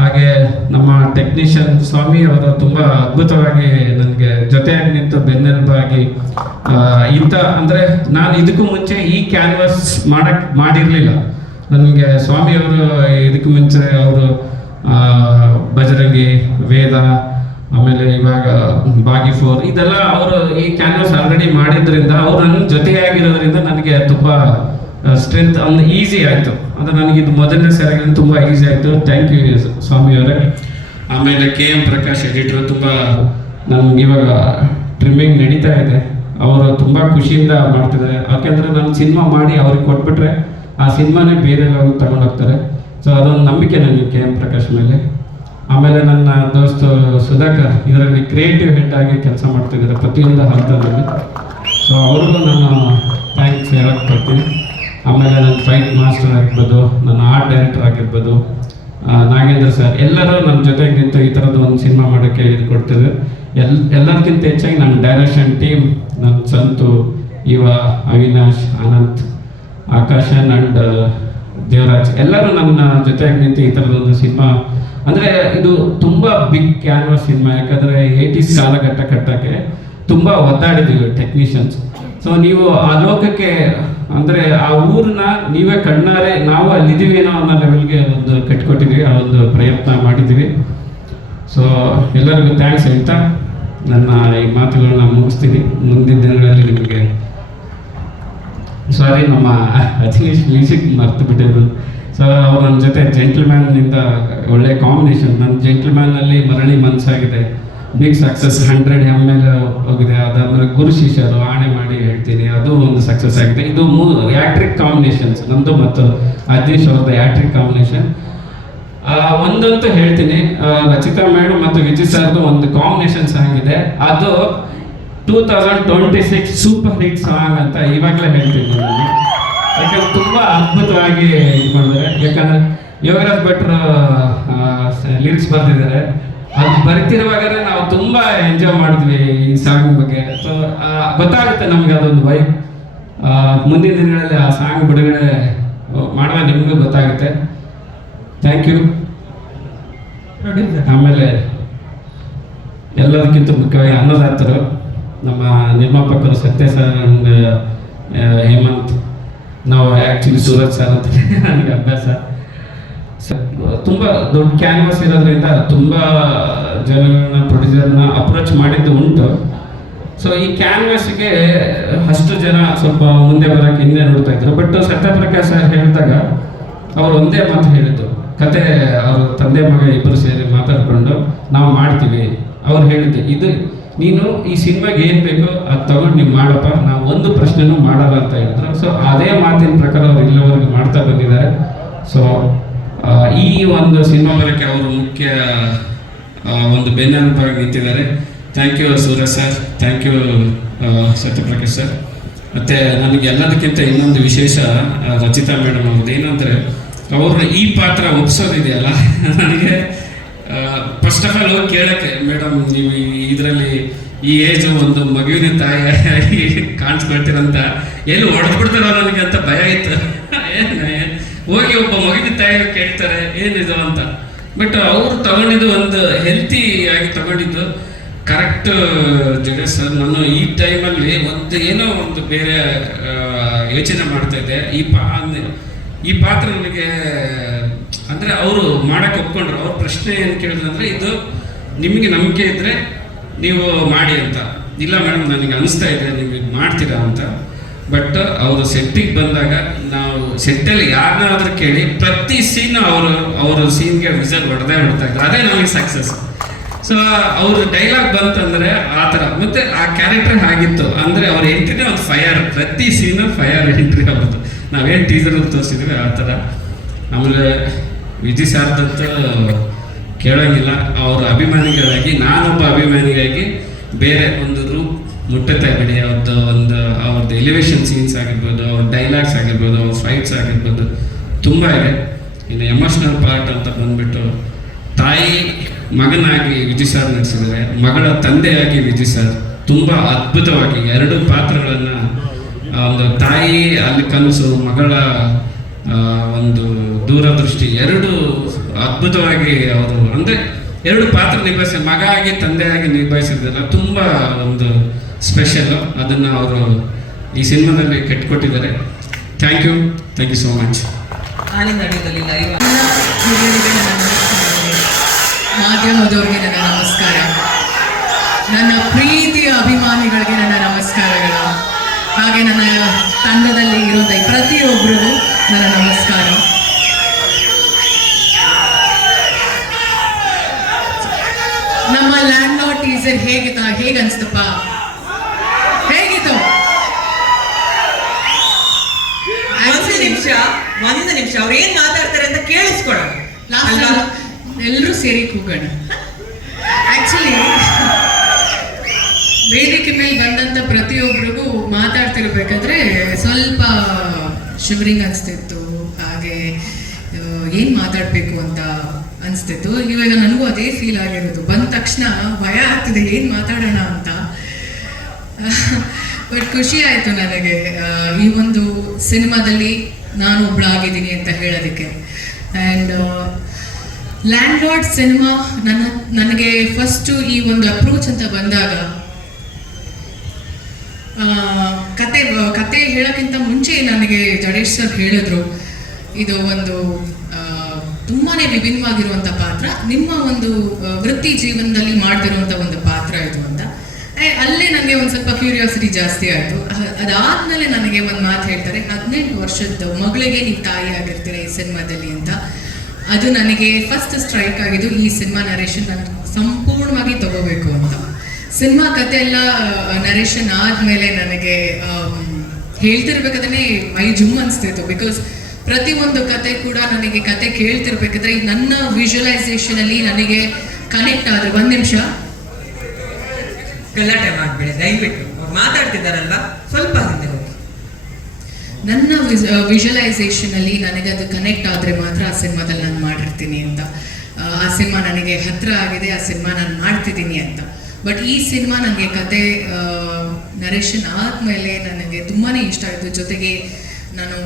ಹಾಗೆ ನಮ್ಮ ಟೆಕ್ನಿಷಿಯನ್ ಸ್ವಾಮಿ ಅವರು ತುಂಬ ಅದ್ಭುತವಾಗಿ ನನಗೆ ಜೊತೆಯಾಗಿ ನಿಂತು ಬೆನ್ನೆಲುಬಾಗಿ ಇಂಥ, ಅಂದರೆ ನಾನು ಇದಕ್ಕೂ ಮುಂಚೆ ಈ ಕ್ಯಾನ್ವಾಸ್ ಮಾಡಿರಲಿಲ್ಲ. ನನಗೆ ಸ್ವಾಮಿಯವರು ಇದಕ್ಕೂ ಮುಂಚೆ ಅವರು ಬಜರಂಗಿ, ವೇದ, ಆಮೇಲೆ ಇವಾಗ ಬಾಗಿ 4 ಇದೆಲ್ಲ ಅವರು ಈ ಕ್ಯಾನ್ವಾಸ್ ಆಲ್ರೆಡಿ ಮಾಡಿದ್ರಿಂದ ಅವ್ರು ನನ್ನ ಜೊತೆಯಾಗಿರೋದ್ರಿಂದ ನನಗೆ ತುಂಬ ಸ್ಟ್ರೆಂತ್ ಒಂದು ಈಸಿ ಆಯಿತು. ಅಂದರೆ ನನಗೆ ಇದು ಮೊದಲನೇ ಸರಿಯಾಗಿ ತುಂಬ ಈಸಿ ಆಯಿತು. ಥ್ಯಾಂಕ್ ಯು ಸ್ವಾಮಿಯವರೇ. ಆಮೇಲೆ KM ಪ್ರಕಾಶ್ ಎಡಿಟ್ರು ತುಂಬ ನಮ್ಗೆ ಇವಾಗ ಟ್ರಿಮ್ಮಿಂಗ್ ನಡೀತಾ ಇದೆ. ಅವರು ತುಂಬ ಖುಷಿಯಿಂದ ಮಾಡ್ತಿದ್ದಾರೆ, ಯಾಕೆಂದರೆ ನಾನು ಸಿನಿಮಾ ಮಾಡಿ ಅವ್ರಿಗೆ ಕೊಟ್ಬಿಟ್ರೆ ಆ ಸಿನಿಮಾನೇ ಬೇರೆ ತಗೊಂಡೋಗ್ತಾರೆ. ಸೊ ಅದೊಂದು ನಂಬಿಕೆ ನನಗೆ KM ಪ್ರಕಾಶ್ ಮೇಲೆ. ಆಮೇಲೆ ನನ್ನ ದೋಸ್ತು ಸುಧಾಕರ್ ಇದರಲ್ಲಿ ಕ್ರಿಯೇಟಿವ್ ಹೆಡ್ ಆಗಿ ಕೆಲಸ ಮಾಡ್ತಿದ್ದಾರೆ ಪ್ರತಿಯೊಂದು ಹಂತದಲ್ಲಿ. ಸೊ ಅವ್ರಿಗೂ ನಾನು ಥ್ಯಾಂಕ್ಸ್ ಹೇಳಕ್ಕೆ ಬರ್ತೀನಿ. ಆಮೇಲೆ ನನ್ನ ಫೈಟ್ ಮಾಸ್ಟರ್ ಆಗಿರ್ಬೋದು, ನನ್ನ ಆರ್ಟ್ ಡೈರೆಕ್ಟರ್ ಆಗಿರ್ಬೋದು, ನಾಗೇಂದ್ರ ಸರ್, ಎಲ್ಲರೂ ನನ್ನ ಜೊತೆಗೆ ನಿಂತು ಈ ಥರದ್ದು ಒಂದು ಸಿನಿಮಾ ಮಾಡೋಕ್ಕೆ ಇದು ಕೊಡ್ತಿದ್ರು. ಎಲ್ಲರಿಗಿಂತ ಹೆಚ್ಚಾಗಿ ನನ್ನ ಡೈರೆಕ್ಷನ್ ಟೀಮ್, ನನ್ನ ಸಂತು, ಇವ, ಅವಿನಾಶ್, ಅನಂತ್, ಆಕಾಶನ್ ಆ್ಯಂಡ್ ದೇವರಾಜ್ ಎಲ್ಲರೂ ನನ್ನ ಜೊತೆಗೆ ನಿಂತು ಈ ಥರದೊಂದು ಸಿನಿಮಾ, ಅಂದರೆ ಇದು ತುಂಬ ಬಿಗ್ ಕ್ಯಾನ್ವಾಸ್ ಸಿನಿಮಾ. ಯಾಕಂದರೆ 80s ಕಾಲಘಟ್ಟ ಕಟ್ಟೋಕ್ಕೆ ತುಂಬ ಒದ್ದಾಡಿದ್ದೀವಿ ಟೆಕ್ನಿಷಿಯನ್ಸ್. ಸೊ ನೀವು ಆ ಲೋಕಕ್ಕೆ, ಅಂದರೆ ಆ ಊರನ್ನ ನೀವೇ ಕಣ್ಣಾರೆ ನಾವು ಅಲ್ಲಿದ್ದೀವಿ ಅನ್ನೋ ಲೆವೆಲ್ಗೆ ಒಂದು ಕಟ್ಕೊಟ್ಟಿದ್ದೀವಿ, ಆ ಒಂದು ಪ್ರಯತ್ನ ಮಾಡಿದ್ದೀವಿ. ಸೊ ಎಲ್ಲರಿಗೂ ಥ್ಯಾಂಕ್ಸ್ ಹೇಳ್ತಾ ನನ್ನ ಈ ಮಾತುಗಳನ್ನ ಮುಗಿಸ್ತೀನಿ. ಮುಂದಿನ ದಿನಗಳಲ್ಲಿ ನಿಮಗೆ ಸಾರಿ, ನಮ್ಮ ಅಜನೀಶ್ ಮ್ಯೂಸಿಕ್ ಮರ್ತು ಬಿಟ್ಟಿದ್ರು. ಸೊ ಅವ್ರು ನನ್ನ ಜೊತೆ ಜೆಂಟಲ್ಮ್ಯಾನ್ನಿಂದ ಒಳ್ಳೆ ಕಾಂಬಿನೇಷನ್. ನನ್ನ ಜೆಂಟಲ್ಮ್ಯಾನಲ್ಲಿ ಮರಳಿ ಮನಸ್ಸಾಗಿದೆ, ಬಿಗ್ ಸಕ್ಸಸ್, 100 ಮೇಲೆ ಹೋಗಿದೆ. ಅದಾದ್ಮೇಲೆ ಗುರು ಶಿಷ್ಯರು, ಆಣೆ ಮಾಡಿ ಹೇಳ್ತೀನಿ, ಅದು ಒಂದು ಸಕ್ಸಸ್ ಆಗಿದೆ. ಇದು ಯಾಟ್ರಿಕ್ ಕಾಂಬಿನೇಷನ್ಸ್, ನಂದು ಮತ್ತು ಅಜನೀಶ್ ಅವ್ರದ್ದು ಯಾಟ್ರಿಕ್ ಕಾಂಬಿನೇಷನ್. ಒಂದಂತೂ ಹೇಳ್ತೀನಿ, ರಚಿತಾ ಮೇಡಮ್ ಮತ್ತು ವಿಜಯ್ ಸರ್ದು ಒಂದು ಕಾಂಬಿನೇಷನ್ ಸಾಂಗ್ ಇದೆ, ಅದು 2026 ಸೂಪರ್ ಹಿಟ್ ಸಾಂಗ್ ಅಂತ ಇವಾಗಲೇ ಹೇಳ್ತೀನಿ ನಾನು. ಯಾಕಂದ್ರೆ ತುಂಬ ಅದ್ಭುತವಾಗಿ ಇದು ಮಾಡಿದ್ದಾರೆ. ಯಾಕಂದ್ರೆ ಯೋಗರಾಜ್ ಭಟ್ರು ಲಿರಿಕ್ಸ್ ಬರೆದಿದ್ದಾರೆ. ಅದು ಬರಿತಿರುವಾಗಲೇ ನಾವು ತುಂಬ ಎಂಜಾಯ್ ಮಾಡಿದ್ವಿ ಈ ಸಾಂಗ್ ಬಗ್ಗೆ. ಸೊ ಗೊತ್ತಾಗುತ್ತೆ ನಮಗೆ ಅದೊಂದು ವೈಬ್. ಮುಂದಿನ ದಿನಗಳಲ್ಲಿ ಆ ಸಾಂಗ್ ಬಿಡುಗಡೆ ಮಾಡುವ ನಿಮಗೂ ಗೊತ್ತಾಗುತ್ತೆ. Thank you. ಆಮೇಲೆ ಎಲ್ಲದಕ್ಕಿಂತ ಮುಖ್ಯವಾಗಿ ಅನ್ನದಾತರು, ನಮ್ಮ ನಿರ್ಮಾಪಕರು ಸತ್ಯ ಸರ್ ಆ್ಯಂಡ್ ಹೇಮಂತ್. ನಾವು ಆ್ಯಕ್ಚುಲಿ ಸೂರಜ್ ಸರ್ ಅಂತ ನನಗೆ ಅಭ್ಯಾಸ. ತುಂಬ ದೊಡ್ಡ ಕ್ಯಾನ್ವಾಸ್ ಇರೋದ್ರಿಂದ ತುಂಬ ಜನಗಳನ್ನ, ಪ್ರೊಡ್ಯೂಸರ್ನ ಅಪ್ರೋಚ್ ಮಾಡಿದ್ದು ಉಂಟು. ಸೊ ಈ ಕ್ಯಾನ್ವಾಸ್ಗೆ ಅಷ್ಟು ಜನ ಸ್ವಲ್ಪ ಮುಂದೆ ಬರೋಕ್ಕೆ ಹಿಂದೆ ನೋಡ್ತಾ ಇದ್ರು. ಬಟ್ ಸತ್ಯಪ್ರಕಾಶ್ ಸರ್ ಹೇಳಿದಾಗ ಅವ್ರು ಒಂದೇ ಮಾತು ಹೇಳಿದ್ದು, ಕತೆ ಅವ್ರ ತಂದೆ ಮಗ ಇಬ್ಬರು ಸೇರಿ ಮಾತಾಡಿಕೊಂಡು ನಾವು ಮಾಡ್ತೀವಿ. ಅವ್ರು ಹೇಳಿದ್ದೆ, ಇದು ನೀನು ಈ ಸಿನಿಮಾಗೆ ಏನು ಬೇಕೋ ಅದು ತಗೊಂಡು ನೀವು ಮಾಡಪ್ಪ, ನಾವು ಒಂದು ಪ್ರಶ್ನೆನೂ ಮಾಡಲ್ಲ ಅಂತ ಹೇಳಿದ್ರು. ಸೊ ಅದೇ ಮಾತಿನ ಪ್ರಕಾರ ಅವ್ರು ಇಲ್ಲಿವರೆಗೂ ಮಾಡ್ತಾ ಬಂದಿದ್ದಾರೆ. ಸೊ ಈ ಒಂದು ಸಿನಿಮಾ ಬರೋಕ್ಕೆ ಅವರು ಮುಖ್ಯ ಒಂದು ಬೆನ್ನೆಲುಬಾಗಿ ನಿಂತಿದ್ದಾರೆ. Thank you Suraj sir, thank you Satyaprakash sir. ಮತ್ತು ನನಗೆ ಎಲ್ಲದಕ್ಕಿಂತ ಇನ್ನೊಂದು ವಿಶೇಷ ರಚಿತಾ ಮೇಡಮ್ ಅವ್ರದ್ದು ಏನಂದರೆ, ಅವರು ಈ ಪಾತ್ರ ಒಪ್ಸೋದಿದೆಯಲ್ಲ, ನನಗೆ ಫಸ್ಟ್ ಆಫ್ ಆಲ್ ಹೋಗಿ ಕೇಳೋಕ್ಕೆ, ಮೇಡಮ್ ನೀವು ಇದರಲ್ಲಿ ಈ ಏಜ್ ಒಂದು ಮಗುವಿನ ತಾಯಿ ಕಾಣಿಸ್ಕೊಳ್ತೀರಂತ ಎಲ್ಲಿ ಹೊಡೆದ್ಬಿಡ್ತಾರೋ ನನಗೆ ಅಂತ ಭಯ ಇತ್ತು. ಹೋಗಿ ಒಬ್ಬ ಮಗುವಿನ ತಾಯಿಗೆ ಕೇಳ್ತಾರೆ ಏನಿದು ಅಂತ. ಬಟ್ ಅವ್ರು ತಗೊಂಡಿದ್ದು ಒಂದು ಹೆಲ್ತಿ ಆಗಿ ತಗೊಂಡಿದ್ದು ಕರೆಕ್ಟ್ ಜಗತ್ ಸರ್. ನಾನು ಈ ಟೈಮಲ್ಲಿ ಏನೋ ಒಂದು ಬೇರೆ ಯೋಚನೆ ಮಾಡ್ತಾ ಇದ್ದೆ. ಈ ಪಾತ್ರ ನನಗೆ ಅಂದರೆ ಅವರು ಮಾಡಕ್ಕೆ ಒಪ್ಕೊಂಡ್ರು. ಅವ್ರ ಪ್ರಶ್ನೆ ಏನು ಕೇಳಿದ್ರು ಅಂದರೆ, ಇದು ನಿಮಗೆ ನಂಬಿಕೆ ಇದ್ದರೆ ನೀವು ಮಾಡಿ ಅಂತ. ಇಲ್ಲ ಮೇಡಮ್ ನನಗೆ ಅನಿಸ್ತಾ ಇದೆ ನೀವು ಇದು ಮಾಡ್ತೀರಾ ಅಂತ. ಬಟ್ ಅವರು ಸೆಟ್ಟಿಗೆ ಬಂದಾಗ ನಾವು ಸೆಟ್ಟಲ್ಲಿ ಯಾರನ್ನಾದ್ರೂ ಕೇಳಿ ಪ್ರತಿ ಸೀನ್ ಅವರು ಸೀನ್ಗೆ ವಿಸಲ್ ಹೊಡೆದೇ ಹೊಡ್ತಾ ಇದ್ರು. ಅದೇ ನಮಗೆ ಸಕ್ಸಸ್. ಸೊ ಅವ್ರ ಡೈಲಾಗ್ ಬಂತಂದರೆ ಆ ಥರ. ಮತ್ತು ಆ ಕ್ಯಾರೆಕ್ಟರ್ ಆಗಿತ್ತು ಅಂದರೆ ಅವ್ರ ಎಂಟ್ರಿನೇ ಒಂದು ಫೈರ್, ಪ್ರತಿ ಸೀನು ಫೈರ್ ಎಂಟ್ರಿ ಅವ್ರದ್ದು. ನಾವೇನು ಟೀಸರಲ್ಲಿ ತೋರಿಸಿದ್ವಿ ಆ ಥರ. ಆಮೇಲೆ ವಿಜಯ್ ಸಾರ್ದಂತೂ ಕೇಳೋಂಗಿಲ್ಲ. ಅವರ ಅಭಿಮಾನಿಗಳಾಗಿ, ನಾನೊಬ್ಬ ಅಭಿಮಾನಿಗಾಗಿ ಬೇರೆ ಒಂದು ರೂಪ್ ಮುಟ್ಟುತ್ತಾ ಬಿಡಿ. ಅವ್ರದ್ದು ಎಲಿವೇಶನ್ ಸೀನ್ಸ್ ಆಗಿರ್ಬೋದು, ಅವ್ರ ಡೈಲಾಗ್ಸ್ ಆಗಿರ್ಬೋದು, ಅವ್ರ ಫೈಟ್ಸ್ ಆಗಿರ್ಬೋದು ತುಂಬ ಇದೆ. ಇನ್ನು ಎಮೋಷ್ನಲ್ ಪಾರ್ಟ್ ಅಂತ ಬಂದ್ಬಿಟ್ಟು, ತಾಯಿ ಮಗನಾಗಿ ವಿಜಯ್ ಸರ್ ನಡೆಸಿದ್ದಾರೆ, ಮಗಳ ತಂದೆಯಾಗಿ ವಿಜಯ್ ಸರ್ ತುಂಬ ಅದ್ಭುತವಾಗಿ ಎರಡು ಪಾತ್ರಗಳನ್ನು, ಒಂದು ತಾಯಿ ಅಲ್ಲಿ ಕನಸು, ಮಗಳ ಒಂದು ದೂರದೃಷ್ಟಿ, ಎರಡು ಅದ್ಭುತವಾಗಿ ಅವರು ಅಂದರೆ ಎರಡು ಪಾತ್ರ ನಿಭಾಯಿಸಿ, ಮಗ ಆಗಿ ತಂದೆ ಆಗಿ ನಿಭಾಯಿಸಿದ್ದಲ್ಲ ತುಂಬ ಒಂದು ಸ್ಪೆಷಲ್ಲು. ಅದನ್ನು ಅವರು ಈ ಸಿನಿಮಾದಲ್ಲಿ ಕಟ್ಟಿಕೊಟ್ಟಿದ್ದಾರೆ. Thank you so much. ಮಾಧ್ಯಮದವ್ರಿಗೆ ನನ್ನ ನಮಸ್ಕಾರ, ನನ್ನ ಪ್ರೀತಿಯ ಅಭಿಮಾನಿಗಳಿಗೆ ನನ್ನ ನಮಸ್ಕಾರಗಳು, ಹಾಗೆ ನನ್ನ ತಂಡದಲ್ಲಿ ಇರುವಂಥ ಪ್ರತಿಯೊಬ್ಬರಿಗೂ ನನ್ನ ನಮಸ್ಕಾರ. ನಮ್ಮ ಲ್ಯಾಂಡ್ ಲಾರ್ಡ್ ಟೀಸರ್ ಹೇಗೆ ಅನ್ಸ್ತಪ್ಪ? ಹೇಗಿತ್ತು? ಒಂದು ನಿಮಿಷ ಅವ್ರು ಏನ್ ಮಾತಾಡ್ತಾರೆ ಅಂತ ಕೇಳಿಸ್ಕೊಳ್ಳೋಣ. ಎಲ್ಲರೂ ಸೇರಿ ಕೂಗೋಣ. ಆಕ್ಚುಲಿ ವೇದಿಕೆ ಮೇಲೆ ಬಂದಂತ ಪ್ರತಿಯೊಬ್ಬರಿಗೂ ಮಾತಾಡ್ತಿರ್ಬೇಕಾದ್ರೆ ಸ್ವಲ್ಪ ಶಿವರಿಂಗ್ ಅನಿಸ್ತಿತ್ತು, ಹಾಗೆ ಏನು ಮಾತಾಡಬೇಕು ಅಂತ ಅನಿಸ್ತಿತ್ತು. ಇವಾಗ ನನಗೂ ಅದೇ ಫೀಲ್ ಆಗಿರೋದು. ಬಂದ ತಕ್ಷಣ ಭಯ ಆಗ್ತಿದೆ ಏನು ಮಾತಾಡೋಣ ಅಂತ. ಬಟ್ ಖುಷಿ ಆಯಿತು ನನಗೆ ಈ ಒಂದು ಸಿನಿಮಾದಲ್ಲಿ ನಾನು ಒಬ್ಬಳಾಗಿದ್ದೀನಿ ಅಂತ ಹೇಳೋದಕ್ಕೆ. ಆ್ಯಂಡ್ ಲ್ಯಾಂಡ್ ಲಾರ್ಡ್ ಸಿನಿಮಾ ನನಗೆ ಫಸ್ಟು ಈ ಒಂದು ಅಪ್ರೋಚ್ ಅಂತ ಬಂದಾಗ ಕತೆ ಹೇಳೋಕ್ಕಿಂತ ಮುಂಚೆ ನನಗೆ ಜಡೇಶ್ ಸರ್ ಹೇಳಿದ್ರು, ಇದು ಒಂದು ತುಂಬಾ ವಿಭಿನ್ನವಾಗಿರುವಂಥ ಪಾತ್ರ, ನಿಮ್ಮ ಒಂದು ವೃತ್ತಿ ಜೀವನದಲ್ಲಿ ಮಾಡ್ತಿರುವಂಥ ಒಂದು ಪಾತ್ರ ಇದು ಅಂತ. ಅಲ್ಲೇ ನನಗೆ ಒಂದು ಸ್ವಲ್ಪ ಕ್ಯೂರಿಯಾಸಿಟಿ ಜಾಸ್ತಿ ಆಯಿತು. ಅದಾದಮೇಲೆ ನನಗೆ ಒಂದು ಮಾತು ಹೇಳ್ತಾರೆ, 18 ವರ್ಷದ ಮಗಳಿಗೆ ನೀವು ತಾಯಿ ಆಗಿರ್ತೀರ ಈ ಸಿನಿಮಾದಲ್ಲಿ ಅಂತ. ಅದು ನನಗೆ ಫಸ್ಟ್ ಸ್ಟ್ರೈಕ್ ಆಗಿದ್ದು, ಈ ಸಿನಿಮಾ ನರೇಷನ್ ನಾನು ಸಂಪೂರ್ಣವಾಗಿ ತಗೋಬೇಕು ಅಂತ. ಸಿನಿಮಾ ಕತೆ ಎಲ್ಲ ನರೇಷನ್ ಆದಮೇಲೆ ನನಗೆ ಹೇಳ್ತಿರ್ಬೇಕಾದ್ರೆ ಮೈ ಜುಮ್ ಅನಿಸ್ತಿತ್ತು. ಬಿಕಾಸ್ ಪ್ರತಿಯೊಂದು ಕತೆ ಕೂಡ ನನಗೆ ಕತೆ ಕೇಳ್ತಿರ್ಬೇಕಾದ್ರೆ ನನ್ನ ವಿಜುವಲೈಸೇಷನಲ್ಲಿ ನನಗೆ ಕನೆಕ್ಟ್ ಆದರೆ. ಒಂದು ನಿಮಿಷ ಗಲಾಟೆ ಮಾಡ್ಬೇಡಿ ದಯವಿಟ್ಟು, ಅವ್ರು ಮಾತಾಡ್ತಿದ್ದಾರಲ್ವಾ ಸ್ವಲ್ಪ ಹಿಂದೆ ಹೋಗಿ. ನನ್ನ ವಿಜುವಲೈಸೇಷನಲ್ಲಿ ನನಗೆ ಅದು ಕನೆಕ್ಟ್ ಆದರೆ ಮಾತ್ರ ಆ ಸಿನಿಮಾದಲ್ಲಿ ನಾನು ಮಾಡಿರ್ತೀನಿ ಅಂತ. ಆ ಸಿನಿಮಾ ನನಗೆ ಹತ್ತಿರ ಆಗಿದೆ, ಆ ಸಿನಿಮಾ ನಾನು ಮಾಡ್ತಿದ್ದೀನಿ ಅಂತ. ಬಟ್ ಈ ಸಿನಿಮಾ ನನಗೆ ಕತೆ ನರೇಷನ್ ಆದಮೇಲೆ ನನಗೆ ತುಂಬಾ ಇಷ್ಟ ಆಯಿತು. ಜೊತೆಗೆ ನಾನು